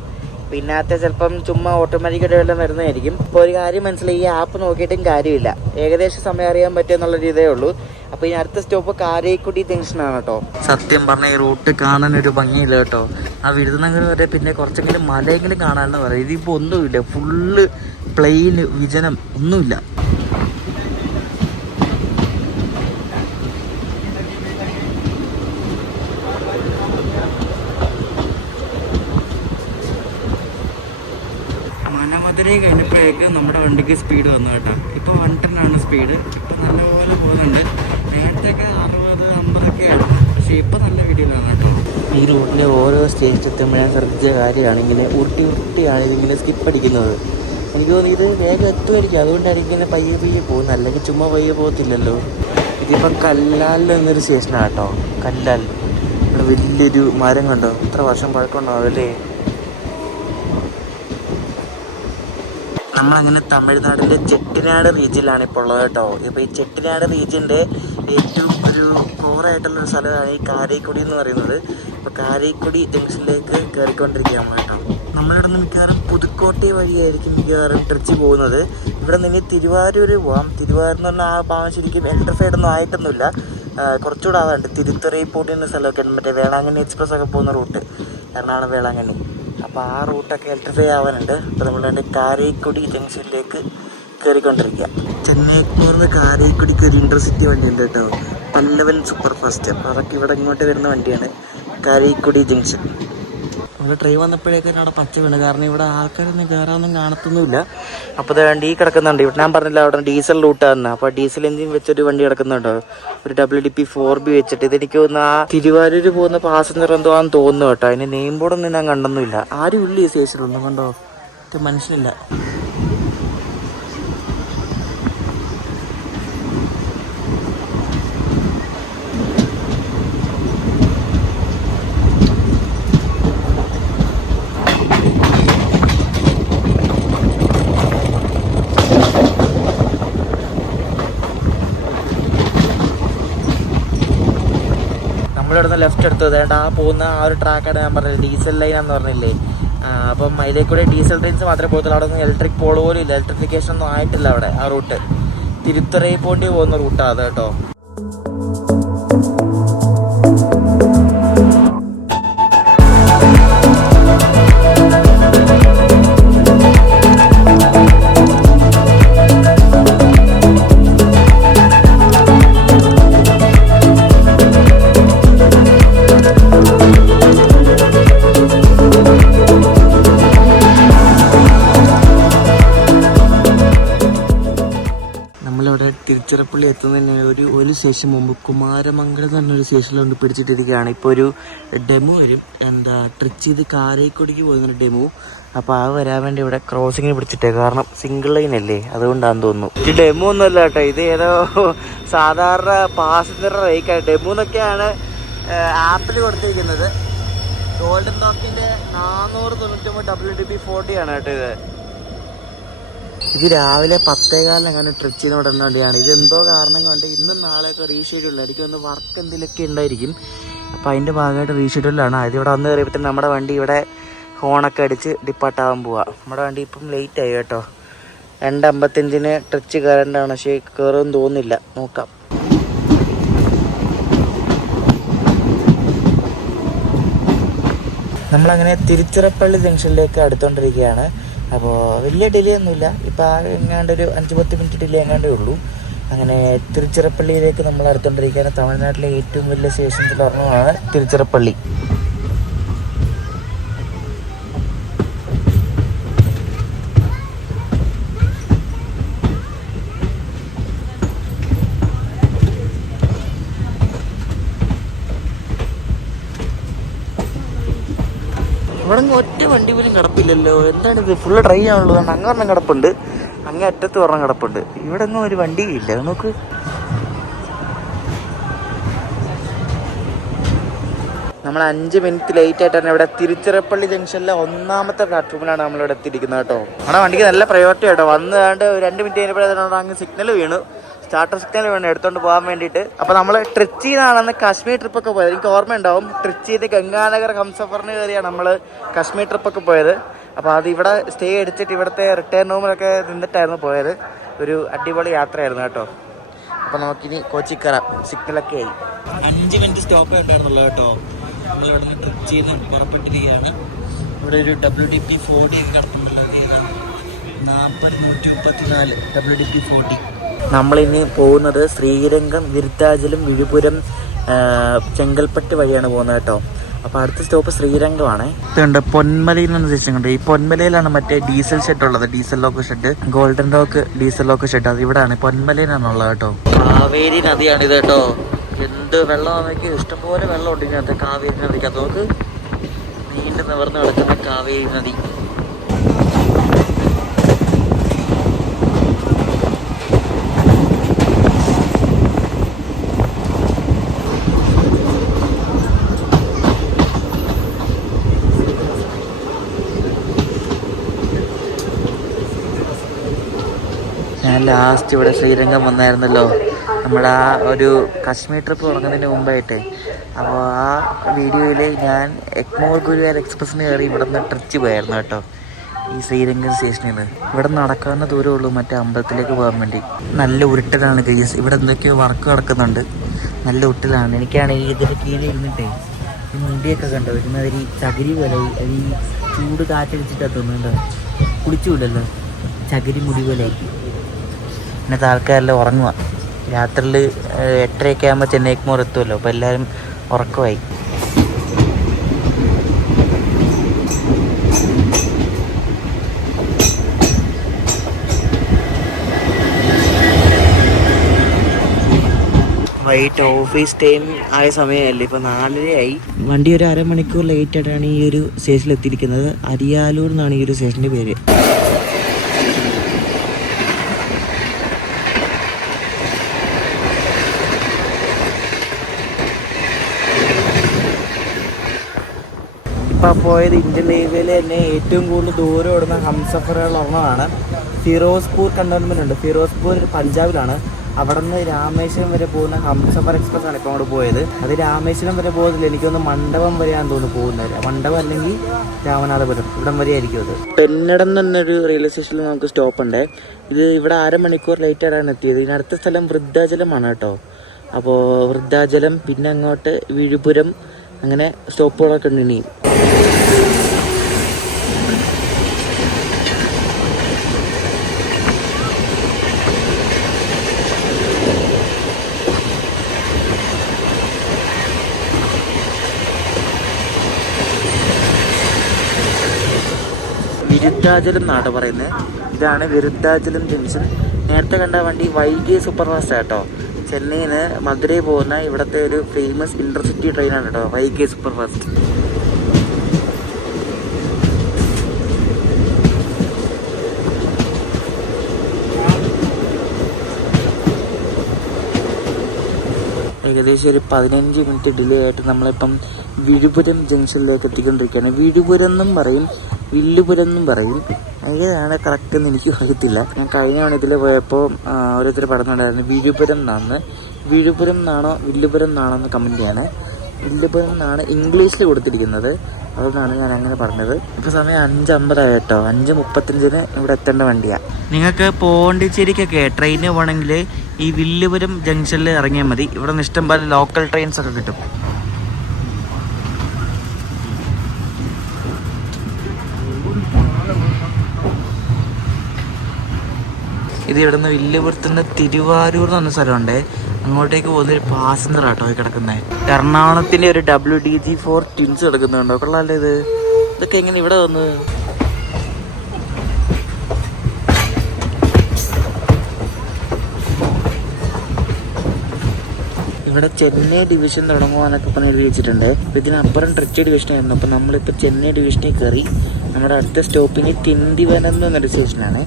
പിന്നത്തെ ചിലപ്പം ചുമ്മാ ഓട്ടോമാറ്റിക്കായിട്ട് വല്ലതും വരുന്നതായിരിക്കും. ഇപ്പോൾ ഒരു കാര്യം മനസ്സിലായി, ഈ ആപ്പ് നോക്കിയിട്ടും കാര്യമില്ല. ഏകദേശം സമയം അറിയാൻ പറ്റുമെന്നുള്ള ഇതേ ഉള്ളൂ. അപ്പോൾ ഇനി അടുത്ത സ്റ്റോപ്പ് കാരൈക്കുടി ജംഗ്ഷനാണ് കേട്ടോ. സത്യം പറഞ്ഞാൽ ഈ റൂട്ട് കാണാൻ ഒരു ഭംഗിയില്ല കേട്ടോ. ആ വിരുദ്ധനഗർ വരെ പിന്നെ കുറച്ചെങ്കിലും മലയെങ്കിലും കാണാമെന്ന് പറയും. ഇതിപ്പോൾ ഒന്നുമില്ല, ഫുള്ള് പ്ലെയിൻ വിജനം, ഒന്നുമില്ല. മാനാമധുരൈ കഴിഞ്ഞപ്പോഴേക്കും നമ്മുടെ വണ്ടിക്ക് സ്പീഡ് വന്നു കേട്ടോ. ഇപ്പോൾ 110 സ്പീഡ്. ഇപ്പം നല്ലപോലെ പോകുന്നുണ്ട്. നേരത്തെയൊക്കെ 60-50 ആയിരുന്നു. പക്ഷേ ഇപ്പം നല്ല വീഡിയോയിലാണ് കേട്ടോ. ഈ റൂട്ടിലെ ഓരോ സ്റ്റേജ് എത്തുമ്പോൾ ഞാൻ ശ്രദ്ധിച്ച കാര്യമാണ് ഇങ്ങനെ ഉരുട്ടിയാണ് ഇതിങ്ങനെ സ്കിപ്പ് അടിക്കുന്നത്. എനിക്ക് തോന്നുന്നു ഇത് വേഗം എത്തുമായിരിക്കും, അതുകൊണ്ടായിരിക്കും ഇങ്ങനെ പയ്യെ പോകുന്നത്. അല്ലെങ്കിൽ ചുമ്മാ പയ്യെ പോകത്തില്ലല്ലോ. ഇതിപ്പം കല്ലാലിൽ എന്നൊരു സ്റ്റേഷനാണ് കേട്ടോ. കല്ലാൽ ഇവിടെ വലിയൊരു മരം കണ്ടോ, എത്ര വർഷം പഴക്കമുണ്ടാവും അല്ലേ. നമ്മളങ്ങനെ തമിഴ്നാടിൻ്റെ ചെട്ടിനാട് റീജിയനിലാണ് ഇപ്പോൾ ഉള്ളത് കേട്ടോ. ഇപ്പോൾ ഈ ചെട്ടിനാട് റീജിയൻ്റെ ഏറ്റവും ഒരു കോറായിട്ടുള്ളൊരു സ്ഥലമാണ് ഈ കാരൈക്കുടി എന്ന് പറയുന്നത്. അപ്പോൾ കാരൈക്കുടി ജംഗ്ഷനിലേക്ക് കയറിക്കൊണ്ടിരിക്കുകയാണ് കേട്ടോ. നമ്മളിവിടെ നിന്ന് മിക്കവാറും പുതുക്കോട്ടை വഴിയായിരിക്കും മിക്കവാറും ട്രിച്ചി പോകുന്നത്. ഇവിടെ നിന്ന് തിരുവാരൂർ പോകാം. തിരുവാരൂർ എന്ന് പറഞ്ഞാൽ ആ ഭാഗം ശരിക്കും ഇലക്ട്രിഫൈഡ് ഒന്നും ആയിട്ടൊന്നുമില്ല. കുറച്ചുകൂടെ ആവാറുണ്ട്. തിരുത്തുറൈപ്പൂട്ടി എന്ന സ്ഥലമൊക്കെ ഉണ്ട്, മറ്റേ വേളാങ്കണ്ണി എക്സ്പ്രസ് ഒക്കെ പോകുന്ന റൂട്ട്, എറണാകുളം വേളാങ്കണ്ണി. അപ്പോൾ ആ റൂട്ടൊക്കെ ഇലക്ട്രിഫൈ ആവാനുണ്ട്. അപ്പോൾ നമ്മളുടെ കാരൈക്കുടി ജംഗ്ഷനിലേക്ക് കയറിക്കൊണ്ടിരിക്കുക. ചെന്നൈ എഗ്മോറിന്ന് കാരൈക്കുടിക്ക് ഒരു ഇൻ്റർസിറ്റി വണ്ടിയുണ്ട് കേട്ടോ, പല്ലവൻ സൂപ്പർ ഫാസ്റ്റ്. അപ്പോൾ അതൊക്കെ ഇവിടെ ഇങ്ങോട്ട് വരുന്ന വണ്ടിയാണ് കാരൈക്കുടി ജംഗ്ഷൻ. ഇവിടെ ട്രെയിൻ വന്നപ്പോഴേക്കും അവിടെ പച്ച വീണ്, കാരണം ഇവിടെ ആൾക്കാരൊന്നും കയറാനൊന്നും കാണത്തൊന്നുമില്ല. അപ്പോൾ അത് വണ്ടി കിടക്കുന്നുണ്ട്. ഇവിടെ ഞാൻ പറഞ്ഞില്ല അവിടെ ഡീസൽ റൂട്ടാണ്. അപ്പോൾ ഡീസൽ എഞ്ചിൻ വെച്ചൊരു വണ്ടി കിടക്കുന്നുണ്ടോ, ഒരു WDP 4B വെച്ചിട്ട്. ഇതെനിക്ക് തോന്നുന്നു ആ തിരുവാരൂർ പോകുന്ന പാസഞ്ചർ എന്തോ ആണെന്ന് തോന്നുന്നു കേട്ടോ. അതിന് നെയിം ബോർഡൊന്നും ഞാൻ കണ്ടൊന്നുമില്ല. ആരും ഇല്ല ഈ സ്റ്റേഷനിലൊന്നും, കണ്ടോ, മനുഷ്യനില്ല. നിന്ന് ലെഫ്റ്റ് എടുത്തു. അതുകൊണ്ട് ആ പോകുന്ന ആ ഒരു ട്രാക്കാണ് ഞാൻ പറഞ്ഞത്, ഡീസൽ ലൈനാന്ന് പറഞ്ഞില്ലേ. അപ്പം അതിലേക്ക് കൂടെ ഡീസൽ ട്രെയിൻസ് മാത്രമേ പോകത്തുള്ളൂ. അവിടെ ഒന്നും ഇലക്ട്രിക് പോൾ പോലും ഇല്ല, ഇലക്ട്രിഫിക്കേഷൻ ഒന്നും ആയിട്ടില്ല അവിടെ. ആ റൂട്ട് തിരുത്തറയിൽ പോണ്ടി പോകുന്ന റൂട്ടാണ് അത് കേട്ടോ. നമ്മളിവിടെ തിരുച്ചിറപ്പള്ളി എത്തുന്നതിന് ഒരു സ്റ്റേഷൻ മുമ്പ് കുമാരമംഗലം എന്ന് പറഞ്ഞൊരു സ്റ്റേഷനിൽ കൊണ്ട് പിടിച്ചിട്ടിരിക്കുകയാണ്. ഇപ്പോൾ ഒരു ഡെമോ വരും, ട്രിച്ച് ചെയ്ത് കാരേക്കൊടിക്ക് പോകുന്നൊരു ഡെമോ. അപ്പോൾ ആ വരാൻ വേണ്ടി ഇവിടെ ക്രോസിങ്ങിന് പിടിച്ചിട്ടേ, കാരണം സിംഗിൾ ലൈൻ അല്ലേ, അതുകൊണ്ടാണെന്ന് തോന്നുന്നു. ഇത് ഡെമോ ഒന്നുമല്ല കേട്ടോ, ഇത് ഏതോ സാധാരണ പാസഞ്ചർ ബൈക്കാണ്. ഡെമോ എന്നൊക്കെയാണ് ആപ്പിൽ കൊടുത്തിരിക്കുന്നത്. ഗോൾഡൻ ടോക്കിൻ്റെ 499 WD-40 ആണ് കേട്ടോ ഇത്. ഇത് രാവിലെ 10:15 ട്രിച്ച് ചെയ്ത് വിടുന്ന വണ്ടിയാണ്. ഇതെന്തോ കാരണം കൊണ്ട് ഇന്നും നാളെയൊക്കെ റീഷെഡ്യൂൾ ആയിരിക്കും. ഒന്ന് വർക്ക് എന്തെങ്കിലുമൊക്കെ ഉണ്ടായിരിക്കും. അപ്പോൾ അതിൻ്റെ ഭാഗമായിട്ട് റീഷെഡ്യൂളാണ്. അതിവിടെ വന്ന് കയറിയപ്പോൾ നമ്മുടെ വണ്ടി ഇവിടെ ഹോണൊക്കെ അടിച്ച് ഡിപ്പാർട്ടാകാൻ പോവാം. നമ്മുടെ വണ്ടി ഇപ്പം ലേറ്റ് ആയി കേട്ടോ. 2:55 ട്രിച്ച് കയറേണ്ടതാണ്, പക്ഷേ കയറുമെന്ന് തോന്നുന്നില്ല, നോക്കാം. നമ്മളങ്ങനെ തിരുച്ചിറപ്പള്ളി ജംഗ്ഷനിലേക്ക് അടുത്തുകൊണ്ടിരിക്കുകയാണ്. അപ്പോൾ വലിയ ഡിലേ ഒന്നുമില്ല, ഇപ്പോൾ എങ്ങാണ്ട് ഒരു 5-10 മിനിറ്റ് ഡിലേ എങ്ങാണ്ടേ ഉള്ളൂ. അങ്ങനെ തിരുച്ചിറപ്പള്ളിയിലേക്ക് നമ്മൾ അടുത്തുകൊണ്ടിരിക്കുകയാണ്. തമിഴ്നാട്ടിലെ ഏറ്റവും വലിയ സ്റ്റേഷൻസിൽ ഒരെണ്ണമാണ് തിരുച്ചിറപ്പള്ളി. ഇവിടെ ഒറ്റ വണ്ടി പോലും കിടപ്പില്ലല്ലോ. എന്താണിത്, ഫുള്ള് ഡ്രൈ ആണല്ലോ. അങ്ങൊരെണ്ണം കിടപ്പുണ്ട്, അങ്ങേ അറ്റത്ത് ഒരെണ്ണം കിടപ്പുണ്ട്. ഇവിടെ ഒന്നും ഒരു വണ്ടിയില്ല. നോക്ക്, നമ്മൾ 5 മിനിറ്റ് ലേറ്റ് ആയിട്ടാണ് ഇവിടെ തിരുച്ചിറപ്പള്ളി ജംഗ്ഷനിലെ 1ാമത്തെ പ്ലാറ്റ്ഫോമിലാണ് നമ്മളിവിടെ എത്തിയിരിക്കുന്നത് കേട്ടോ. നമ്മുടെ വണ്ടിക്ക് നല്ല പ്രയോറിറ്റി കേട്ടോ. വന്നുകൊണ്ട് 2 മിനിറ്റ് കഴിഞ്ഞപ്പോഴത്തേനോട് അങ്ങ് സിഗ്നൽ വീണു, സ്റ്റാർട്ടർ സിഗ്നൽ വേണം എടുത്തോണ്ട് പോകാൻ വേണ്ടിയിട്ട്. അപ്പോൾ നമ്മൾ ട്രിച്ചിന്നാണെന്ന് കാശ്മീർ ട്രിപ്പൊക്കെ പോയത്, എനിക്ക് ഓർമ്മയുണ്ടാവും. ട്രിച്ചിയിൽ ഗംഗാനഗർ ഹംസഫറിന് കയറിയാണ് നമ്മൾ കാശ്മീർ ട്രിപ്പൊക്കെ പോയത്. അപ്പോൾ അത് ഇവിടെ സ്റ്റേ അടിച്ചിട്ട് ഇവിടുത്തെ റിട്ടേൺ റൂമിലൊക്കെ നിന്നിട്ടായിരുന്നു പോയത്. ഒരു അടിപൊളി യാത്രയായിരുന്നു കേട്ടോ. അപ്പോൾ നമുക്കിനി കോച്ചിൽ കയറാം. സിഗ്നലൊക്കെ ആയി. 5 മിനിറ്റ് സ്റ്റോപ്പ് ഉണ്ടായിരുന്നുള്ളൂ കേട്ടോ. നമ്മളിവിടെ നിന്ന് ട്രിച്ചിയിൽ നിന്ന് പുറപ്പെട്ടിരിക്കുകയാണ്. ഇവിടെ ഒരു WD-40 കിടപ്പുണ്ടല്ലോ, 40-134 WD-40. നമ്മളിനി പോകുന്നത് ശ്രീരംഗം, വിരുദ്ധാചലം, വിഴുപുരം, ചെങ്കൽപ്പട്ട് വഴിയാണ് പോകുന്നത് കേട്ടോ. അപ്പോൾ അടുത്ത സ്റ്റോപ്പ് ശ്രീരംഗമാണ്. ഇതുണ്ട് പൊന്മലയിൽ നിന്ന് സ്റ്റേഷൻ. ഈ പൊന്മലയിലാണ് മറ്റേ ഡീസൽ ഷെഡ് ഉള്ളത്, diesel lock shed, golden dock diesel lock shed. അത് ഇവിടെയാണ്, പൊന്മലയിലാണുള്ളത് കേട്ടോ. കാവേരി നദിയാണിത് കേട്ടോ. എന്ത് വെള്ളമാണെങ്കിൽ ഇഷ്ടംപോലെ വെള്ളമുണ്ട് ഇതിനകത്ത്, കാവേരി നദിക്കകത്ത്. നോക്ക്, നീണ്ടു നിവർന്ന് കിടക്കുന്ന കാവേരി നദി. ഞാൻ ലാസ്റ്റ് ഇവിടെ ശ്രീരംഗം വന്നായിരുന്നല്ലോ, നമ്മുടെ ആ ഒരു കാശ്മീർ ട്രിപ്പ് തുടങ്ങുന്നതിന് മുമ്പായിട്ടേ. അപ്പോൾ ആ വീഡിയോയിൽ ഞാൻ എഗ്മോർ ഗുരുവായൂർ എക്സ്പ്രസ്സിന് കയറി ഇവിടെ നിന്ന് ട്രിച്ച് പോയായിരുന്നു കേട്ടോ, ഈ ശ്രീരംഗം സ്റ്റേഷനിൽ നിന്ന്. ഇവിടെ നടക്കാവുന്ന ദൂരമേ ഉള്ളൂ മറ്റേ അമ്പലത്തിലേക്ക് പോകാൻ വേണ്ടി. നല്ല ഉരുട്ടലാണ് ഗൈസ്, ഇവിടെ എന്തൊക്കെയോ വർക്ക് നടക്കുന്നുണ്ട്, നല്ല ഉരുട്ടലാണ്. എനിക്കാണെങ്കിൽ ഇതിൻ്റെ കീഴിൽ ഇരുന്നിട്ടേ ഈ മുടിയൊക്കെ കണ്ടോ ഒരുമാതിരി ചകിരി പോലെ, ഈ ചൂട് കാറ്റടിച്ചിട്ടാണ് തോന്നുന്നുണ്ടോ, കുളിച്ചുമില്ലല്ലോ, ചകിരി മുടി പോലെ ആക്കി. ഇന്നത്തെ ആൾക്കാരെല്ലാം ഉറങ്ങുക. രാത്രിയിൽ 8:30 ആകുമ്പോൾ ചെന്നൈ എഗ്മോർ എത്തുമല്ലോ, അപ്പോൾ എല്ലാവരും ഉറക്കമായി. വൈകിട്ട് ഓഫീസ് ടൈം ആയ സമയമല്ലേ, ഇപ്പോൾ 4:30 വണ്ടി ഒരു അരമണിക്കൂർ ലേറ്റ് ആയിട്ടാണ് ഈ ഒരു സ്റ്റേഷനിൽ എത്തിയിരിക്കുന്നത്. അരിയാലൂർ എന്നാണ് ഈ ഒരു സ്റ്റേഷൻ്റെ പേര്. ഇപ്പോൾ പോയത് ഇന്ത്യൻ റെയിൽവേയിൽ തന്നെ ഏറ്റവും കൂടുതൽ ദൂരം ഓടുന്ന ഹംസഫറുകൾ ഒരെണ്ണമാണ്. ഫിറോസ്പൂർ കണ്ടോൺമെൻ്റ് ഉണ്ട്. ഫിറോസ്പൂർ പഞ്ചാബിലാണ്. അവിടെ നിന്ന് രാമേശ്വരം വരെ പോകുന്ന ഹംസഫർ എക്സ്പ്രസ് ആണ് ഇപ്പോൾ അങ്ങോട്ട് പോയത്. അത് രാമേശ്വരം വരെ പോകുന്നില്ല, എനിക്കൊന്ന് മണ്ഡപം വരെയാണെന്ന് തോന്നുന്നു പോകുന്നത്. മണ്ഡപം അല്ലെങ്കിൽ രാമനാഥപുരം ഇവിടം വരെ ആയിരിക്കും അത്. പെന്നടം എന്നൊരു റെയിൽവേ സ്റ്റേഷനിൽ നമുക്ക് സ്റ്റോപ്പ് ഉണ്ട്. ഇത് ഇവിടെ 1/2 മണിക്കൂർ ലേറ്റായിട്ടാണ് എത്തിയത്. ഇതിനടുത്ത സ്ഥലം വൃദ്ധാചലമാണ് കേട്ടോ. അപ്പോൾ വൃദ്ധാചലം, പിന്നെ അങ്ങോട്ട് വിഴുപുരം, അങ്ങനെ സ്റ്റോപ്പുകളൊക്കെ ഉണ്ട് ഇനി. വിരുദ്ധാചലം എന്നാണ് പറയുന്നത്. ഇതാണ് വിരുദ്ധാചലം ജംഗ്ഷൻ. നേരത്തെ കണ്ട വണ്ടി വൈകി സൂപ്പർ ഫാസ്റ്റ് ആട്ടോ. ചെന്നൈയിൽ നിന്ന് മധുരൈ പോകുന്ന ഇവിടുത്തെ ഒരു ഫേമസ് ഇന്റർസിറ്റി ട്രെയിനാണ് കേട്ടോ വൈകി സൂപ്പർ ഫാസ്റ്റ്. ഏകദേശം ഒരു 15 മിനിറ്റ് ഡിലേ ആയിട്ട് നമ്മളിപ്പം വിഴുപുരം ജംഗ്ഷനിലേക്ക് എത്തിക്കൊണ്ടിരിക്കുകയാണ്. വിഴുപുരം എന്നും പറയും, വില്ലുപുരം എന്നും പറയും. ഏതാണ് കറക്റ്റ് എന്ന് എനിക്ക് അറിയത്തില്ല. ഞാൻ കഴിഞ്ഞ തവണ ഇതിൽ പോയപ്പോൾ ഓരോരുത്തർ പറഞ്ഞിട്ടുണ്ടായിരുന്നു വിഴുപുരം എന്നാണ്. വിഴുപുരം എന്നാണോ വില്ലുപുരം എന്നാണോ എന്ന് കമൻറ്റ് ചെയ്യാണ്. വില്ലുപുരം എന്നാണ് ഇംഗ്ലീഷിൽ കൊടുത്തിരിക്കുന്നത്, അതുകൊണ്ടാണ് ഞാൻ അങ്ങനെ പറഞ്ഞത്. ഇപ്പോൾ സമയം 5:50 കേട്ടോ. 5:35 ഇവിടെ എത്തേണ്ട വണ്ടിയാണ്. നിങ്ങൾക്ക് പോണ്ടിച്ചേരിക്കൊക്കെ ട്രെയിന് പോകണമെങ്കിൽ ഈ വില്ലുപുരം ജംഗ്ഷനിൽ ഇറങ്ങിയാൽ മതി. ഇവിടെ നിന്ന് ഇഷ്ടംപോലെ ലോക്കൽ ട്രെയിൻസ് ഒക്കെ കിട്ടും. ഇത് ഇവിടെ നിന്ന് വില്ലുപുരത്തുനിന്ന് തിരുവാരൂർ എന്ന് പറഞ്ഞ സ്ഥലമുണ്ട്. അങ്ങോട്ടേക്ക് പോകുന്നൊരു പാസഞ്ചർ ആട്ടോ ഈ കിടക്കുന്നത്. എറണാകുളത്തിൻ്റെ ഒരു WDG4 ട്വിൻസ് കിടക്കുന്നുണ്ടോ? കൊള്ളാമല്ലോ ഇത്. ഇതൊക്കെ എങ്ങനെ ഇവിടെ വന്നു? ഇവിടെ ചെന്നൈ ഡിവിഷൻ തുടങ്ങുവാന്നൊക്കെ പറഞ്ഞ് എഴുതി വെച്ചിട്ടുണ്ട്. ഇതിനപ്പുറം ട്രിച്ചി ഡിവിഷനായിരുന്നു. അപ്പം നമ്മളിപ്പോൾ ചെന്നൈ ഡിവിഷനിൽ കയറി. നമ്മുടെ അടുത്ത സ്റ്റോപ്പിന് തിന്തിവനം എന്നൊരു സ്റ്റേഷനാണ്.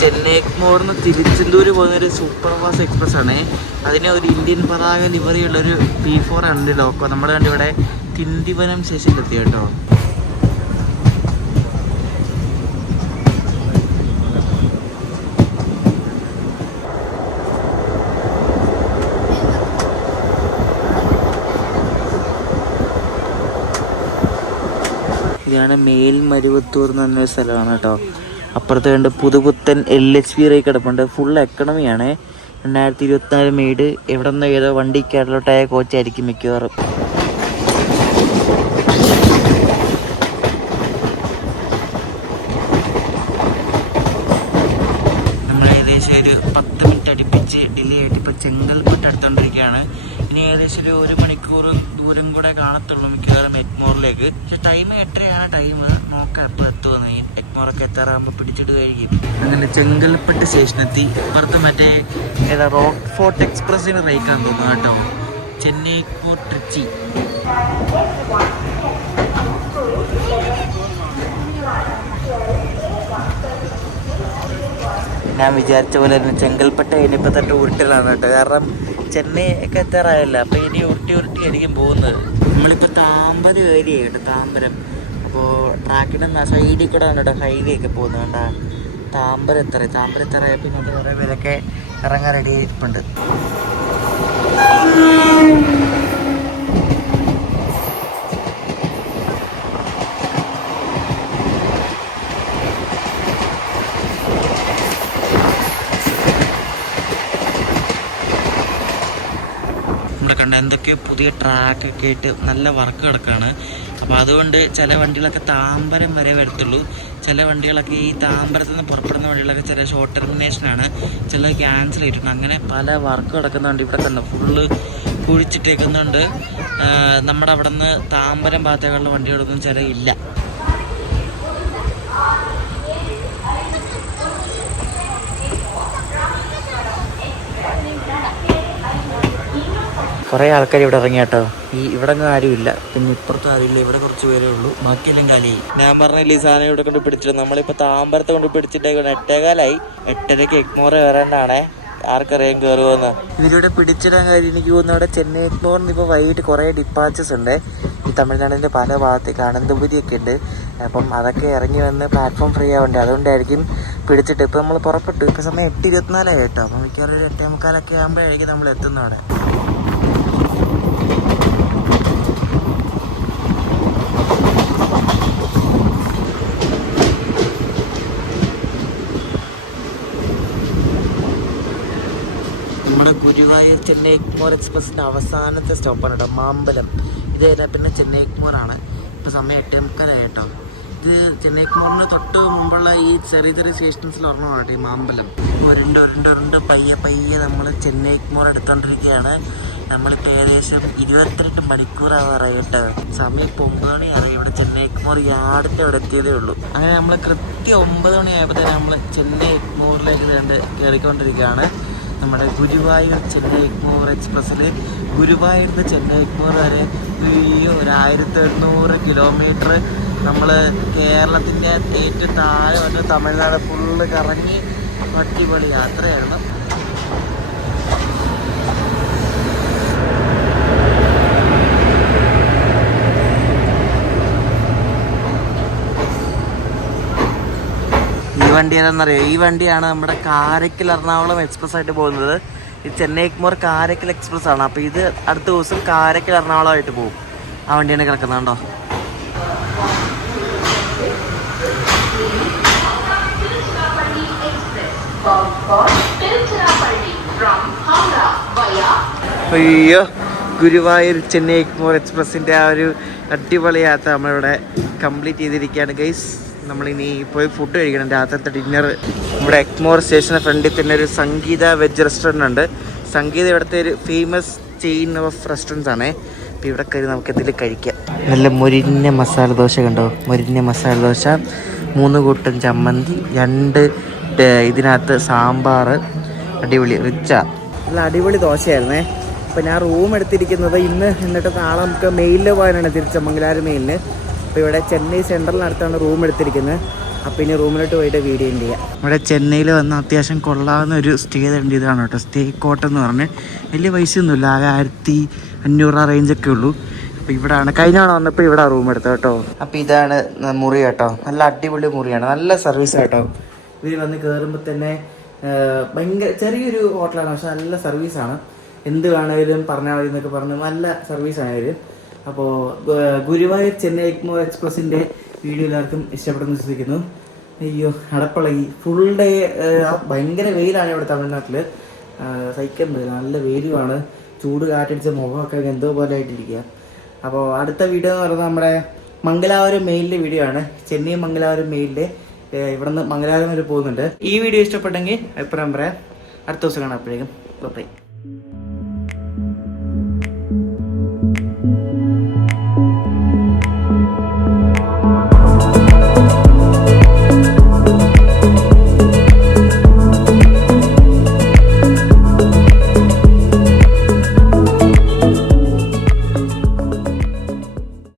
ചെന്നൈ എഗ്മോറിൽ തിരുച്ചെന്തൂർ പോകുന്നൊരു സൂപ്പർ ഫാസ്റ്റ് എക്സ്പ്രസ് ആണ്. അതിന് ഒരു ഇന്ത്യൻ പതാക ലിവറിയുള്ളൊരു P4 ആണ് ലോക്കോ. നമ്മുടെ കണ്ട് ഇവിടെ തിന്തിവനം സ്റ്റേഷനിലെത്തി കേട്ടോ. ഇതാണ് മേൽമരുവത്തൂർ എന്ന് പറഞ്ഞൊരു സ്ഥലമാണ് കേട്ടോ. അപ്പുറത്ത് കണ്ട് പുതുപുത്തൻ LHV റേക്ക് കിടപ്പുണ്ട്. ഫുൾ എക്കണമിയാണ്. 2024 മെയ്ഡ്. എവിടെ നിന്നോ ഏതോ വണ്ടി കേരളോട്ടായ കോച്ചായിരിക്കും മിക്കവാറും. നമ്മൾ ഏകദേശം ഒരു 10 മിനിറ്റ് അടുപ്പിച്ച് ഡിലേ ആയിട്ട് ഇപ്പോൾ ചെങ്കൽപ്പെട്ട് അടുത്തോണ്ടിരിക്കുകയാണ്. ഇനി ഏകദേശം ഒരു 1 മണിക്കൂർ ദൂരം കൂടെ കാണത്തുള്ളൂ മിക്കവാറും എഗ്മോറിലേക്ക്. പക്ഷെ ടൈം 8:30 ടൈം. നോക്കാം എപ്പോൾ എത്തുമെന്ന്. ഈ എഗ്മോറൊക്കെ എത്താറാകുമ്പോൾ പിടിച്ചിട്ട് കഴിയും. അങ്ങനെ ചെങ്കൽപ്പെട്ട് സ്റ്റേഷനെത്തി. അപ്പുറത്ത് മറ്റേ ഏതാ റോക്ക് ഫോർട്ട് എക്സ്പ്രസ്സിന് റേക്കാന്ന് തോന്നുന്നു കേട്ടോ. ചെന്നൈ ടു ട്രിച്ചി. ഞാൻ വിചാരിച്ച പോലെ തന്നെ ചെങ്കൽപ്പെട്ട് ഇനിയിപ്പോൾ തന്നെ ഉരുട്ടലാണ് കേട്ടോ. കാരണം ചെന്നൈ ഒക്കെ എത്താറായല്ല. അപ്പോൾ ഇനി ഉരുട്ടി ആയിരിക്കും പോകുന്നത്. നമ്മളിപ്പോൾ താമ്പരം ഏരിയ കേട്ടോ, താമ്പരം. അപ്പോൾ ട്രാക്കിൻ്റെ സൈഡിൽ കൂടെ ആണ് കേട്ടോ ഹൈവേ ഒക്കെ പോകുന്നത് കേട്ടോ. താമ്പരം എത്തറയപ്പോൾ ഇങ്ങോട്ട് കുറേ പേരൊക്കെ ഇറങ്ങാൻ റെഡി ആയിട്ടുണ്ട്. നമ്മുടെ കണ്ട എന്തൊക്കെയോ പുതിയ ട്രാക്കൊക്കെ ആയിട്ട് നല്ല വർക്ക് കിടക്കുകയാണ്. അപ്പോൾ അതുകൊണ്ട് ചില വണ്ടികളൊക്കെ താമ്പരം വരെ വരത്തുള്ളൂ. ചില വണ്ടികളൊക്കെ ഈ താമ്പരത്തിൽ നിന്ന് പുറപ്പെടുന്ന വണ്ടികളൊക്കെ ചില ഷോർട്ട് ടെർമിനേഷനാണ്, ചില ക്യാൻസൽ ചെയ്തിട്ടുണ്ട്. അങ്ങനെ പല വർക്ക് കിടക്കുന്നുണ്ട്. ഇവിടെ കണ്ട ഫുള്ള് കുഴിച്ചിട്ടേക്കുന്നുണ്ട്. നമ്മുടെ അവിടെ നിന്ന് താമ്പരം ഭാഗത്തേക്കുള്ള വണ്ടികളൊന്നും ചില ഇല്ല. കുറേ ആൾക്കാർ ഇവിടെ ഇറങ്ങി കേട്ടോ. ഇവിടെ ഒന്നും ആരുമില്ല, പിന്നെ ഇപ്പുറത്തും ആരുമില്ല, ഇവിടെ കുറച്ച് പേരേ ഉള്ളൂ, ബാക്കിയെല്ലാം കാലിയായി. ഞാൻ പറഞ്ഞില്ല ഈ സാധനം ഇവിടെ കൊണ്ട് പിടിച്ചിട്ട്, നമ്മളിപ്പോൾ താമ്പരത്തെ കൊണ്ട് പിടിച്ചിട്ടേക്കാണ്. 8:15 8:30 എഗ്മോർ കയറാനാണേ. ആർക്കറിയാൻ കയറുമെന്ന്. ഇവരിവിടെ പിടിച്ചിടാൻ കാര്യം എനിക്ക് തോന്നുന്നു അവിടെ ചെന്നൈ എഗ്മോറിന് ഇപ്പോൾ വൈകിട്ട് കുറേ ഡിപ്പാച്ചേഴ്സ് ഉണ്ട്. ഈ തമിഴ്നാടിൻ്റെ പല ഭാഗത്തേക്ക് അനന്തപുരിയൊക്കെ ഉണ്ട്. അപ്പം അതൊക്കെ ഇറങ്ങി വന്ന് പ്ലാറ്റ്ഫോം ഫ്രീ ആവണ്ടേ, അതുകൊണ്ടായിരിക്കും പിടിച്ചിട്ട്. ഇപ്പോൾ നമ്മൾ പുറപ്പെട്ടു, ഇപ്പോൾ സമയം 8:24 കേട്ടോ. അപ്പം മിക്കവാറും ഒരു 8:45 ആകുമ്പോഴായിരിക്കും നമ്മൾ എത്തുന്നത് അവിടെ. നമ്മുടെ ഗുരുവായൂർ ചെന്നൈ എഗ്മോർ എക്സ്പ്രസിൻ്റെ അവസാനത്തെ സ്റ്റോപ്പാണ് കേട്ടോ, മാമ്പലം. ഇത് കഴിഞ്ഞാൽ പിന്നെ ചെന്നൈ എഗ്മോറാണ്. ഇപ്പോൾ സമയം 8:45 കേട്ടോ. ഇത് ചെന്നൈ എഗ്മോറിന് തൊട്ട് മുമ്പുള്ള ഈ ചെറിയ ചെറിയ സ്റ്റേഷൻസിൽ ഒരെണ്ണമാണ് കേട്ടോ ഈ മാമ്പലം. ഉരുണ്ട് പയ്യെ നമ്മൾ ചെന്നൈ എഗ്മോർ എടുത്തോണ്ടിരിക്കുകയാണ്. നമ്മളിപ്പോൾ ഏകദേശം 22 മണിക്കൂറാവാറായി കേട്ടോ. സമയം ഇപ്പോൾ 9 മണിയായി. ഇവിടെ ചെന്നൈ എഗ്മോർ യാർഡിൻ്റെ അവിടെ എത്തിയതേ ഉള്ളൂ. അങ്ങനെ നമ്മൾ കൃത്യം 9 മണിയായപ്പോൾ തന്നെ നമ്മൾ ചെന്നൈ എഗ്മോറിലേക്ക് കയറിക്കൊണ്ടിരിക്കുകയാണ്. നമ്മുടെ ഗുരുവായൂർ ചെന്നൈ എഗ്മോർ എക്സ്പ്രസ്സിൽ ഗുരുവായൂരിൽ ചെന്നൈ എഗ്മോർ വരെ ഒരു 1800 കിലോമീറ്റർ നമ്മൾ കേരളത്തിൻ്റെ ഏറ്റവും താഴെ വന്ന് തമിഴ്നാട് ഫുള്ള് കറങ്ങി അടിപൊളി യാത്രയായിരുന്നു. ഈ വണ്ടി ഏതാണെന്നറിയോ? ഈ വണ്ടിയാണ് നമ്മുടെ കാരയ്ക്കൽ എറണാകുളം എക്സ്പ്രസ് ആയിട്ട് പോകുന്നത്. ഈ ചെന്നൈ എഗ്മോർ കാരയ്ക്കൽ എക്സ്പ്രസ് ആണ്. അപ്പോൾ ഇത് അടുത്ത ദിവസം കാരയ്ക്കൽ എറണാകുളം ആയിട്ട് പോകും. ആ വണ്ടിയാണ് കിടക്കുന്നുണ്ടോ. അയ്യോ, ഗുരുവായൂർ ചെന്നൈ എഗ്മോർ എക്സ്പ്രസിൻ്റെ ആ ഒരു അടിപൊളി യാത്ര നമ്മളിവിടെ കംപ്ലീറ്റ് ചെയ്തിരിക്കുകയാണ് ഗൈസ്. നമ്മളിനി പോയി ഫുഡ് കഴിക്കണം, രാത്രിത്തെ ഡിന്നർ. ഇവിടെ എഗ്മോർ സ്റ്റേഷൻ്റെ ഫ്രണ്ടിൽ തന്നെ ഒരു സംഗീത വെജ് റെസ്റ്റോറൻ്റ് ഉണ്ട്. സംഗീത ഇവിടുത്തെ ഒരു ഫേമസ് ചെയിൻ ഓഫ് റെസ്റ്റോറൻറ്റ്സ് ആണേ. അപ്പോൾ ഇവിടെ കയറി നമുക്ക് എന്തെങ്കിലും കഴിക്കാം. നല്ല മൊരിഞ്ഞ മസാല ദോശ കണ്ടോ, മൊരിഞ്ഞ മസാല ദോശ, 3 കൂട്ടം ചമ്മന്തി, 2 ഇതിനകത്ത് സാമ്പാർ, അടിപൊളി റിച്ചാ. നല്ല അടിപൊളി ദോശയായിരുന്നേ. അപ്പോൾ ഞാൻ റൂം എടുത്തിരിക്കുന്നത് ഇന്ന്, എന്നിട്ട് നാളെ നമുക്ക് മെയിലിൽ പോകാനാണ്, തിരിച്ച മംഗലാപുരം മെയിലിന്. അപ്പോൾ ഇവിടെ ചെന്നൈ സെൻട്രലിനടുത്താണ് റൂം എടുത്തിരിക്കുന്നത്. അപ്പോൾ ഇനി റൂമിലോട്ട് പോയിട്ട് വീഡിയോ ചെയ്യാം. ഇവിടെ ചെന്നൈയിൽ വന്ന് അത്യാവശ്യം കൊള്ളാവുന്ന ഒരു സ്റ്റേ തേണ്ട ഇതാണ് കേട്ടോ, സ്റ്റേ കോട്ട് എന്ന് പറഞ്ഞ്. വലിയ പൈസയൊന്നുമില്ല, ആകെ 1500 റേഞ്ചൊക്കെ ഉള്ളൂ. അപ്പോൾ ഇവിടെയാണ് കഴിഞ്ഞ തവണ വന്നപ്പോൾ ഇവിടെ റൂം എടുത്തത് കേട്ടോ. അപ്പോൾ ഇതാണ് മുറി കേട്ടോ, നല്ല അടിപൊളി മുറിയാണ്, നല്ല സർവീസ് കേട്ടോ. ഇവർ വന്ന് കയറുമ്പോൾ തന്നെ ഭയങ്കര ചെറിയൊരു ഹോട്ടലാണ്, പക്ഷെ നല്ല സർവീസാണ്. എന്ത് വേണമെങ്കിലും പറഞ്ഞാൽ മതി എന്നൊക്കെ പറഞ്ഞ് നല്ല സർവീസാണ് ഇവർ. അപ്പോൾ ഗുരുവായൂർ ചെന്നൈ എഗ്മോർ എക്സ്പ്രസിൻ്റെ വീഡിയോ എല്ലാവർക്കും ഇഷ്ടപ്പെടുന്നു വിശ്വസിക്കുന്നു. അയ്യോ, അടപ്പളകി ഫുൾ ഡേ. ഭയങ്കര വെയിലാണ് ഇവിടെ തമിഴ്നാട്ടിൽ, സഹിക്കുന്നത്. നല്ല വെയിലുമാണ്, ചൂട് കാറ്റടിച്ച മുഖമൊക്കെ എന്തോ പോലെ ആയിട്ടിരിക്കുക. അപ്പോൾ അടുത്ത വീഡിയോ എന്ന് പറയുന്നത് നമ്മുടെ മംഗലാപുരം മെയിലിൻ്റെ വീഡിയോ ആണ്. ചെന്നൈ മംഗലാപുരം മെയിലിൻ്റെ ഇവിടെ നിന്ന് മംഗലാപുരം വരെ പോകുന്നുണ്ട്. ഈ വീഡിയോ ഇഷ്ടപ്പെട്ടെങ്കിൽ അഭിപ്രായം പറയാം. അടുത്ത ദിവസം കാണാം. അപ്പോഴേക്കും ബൈ.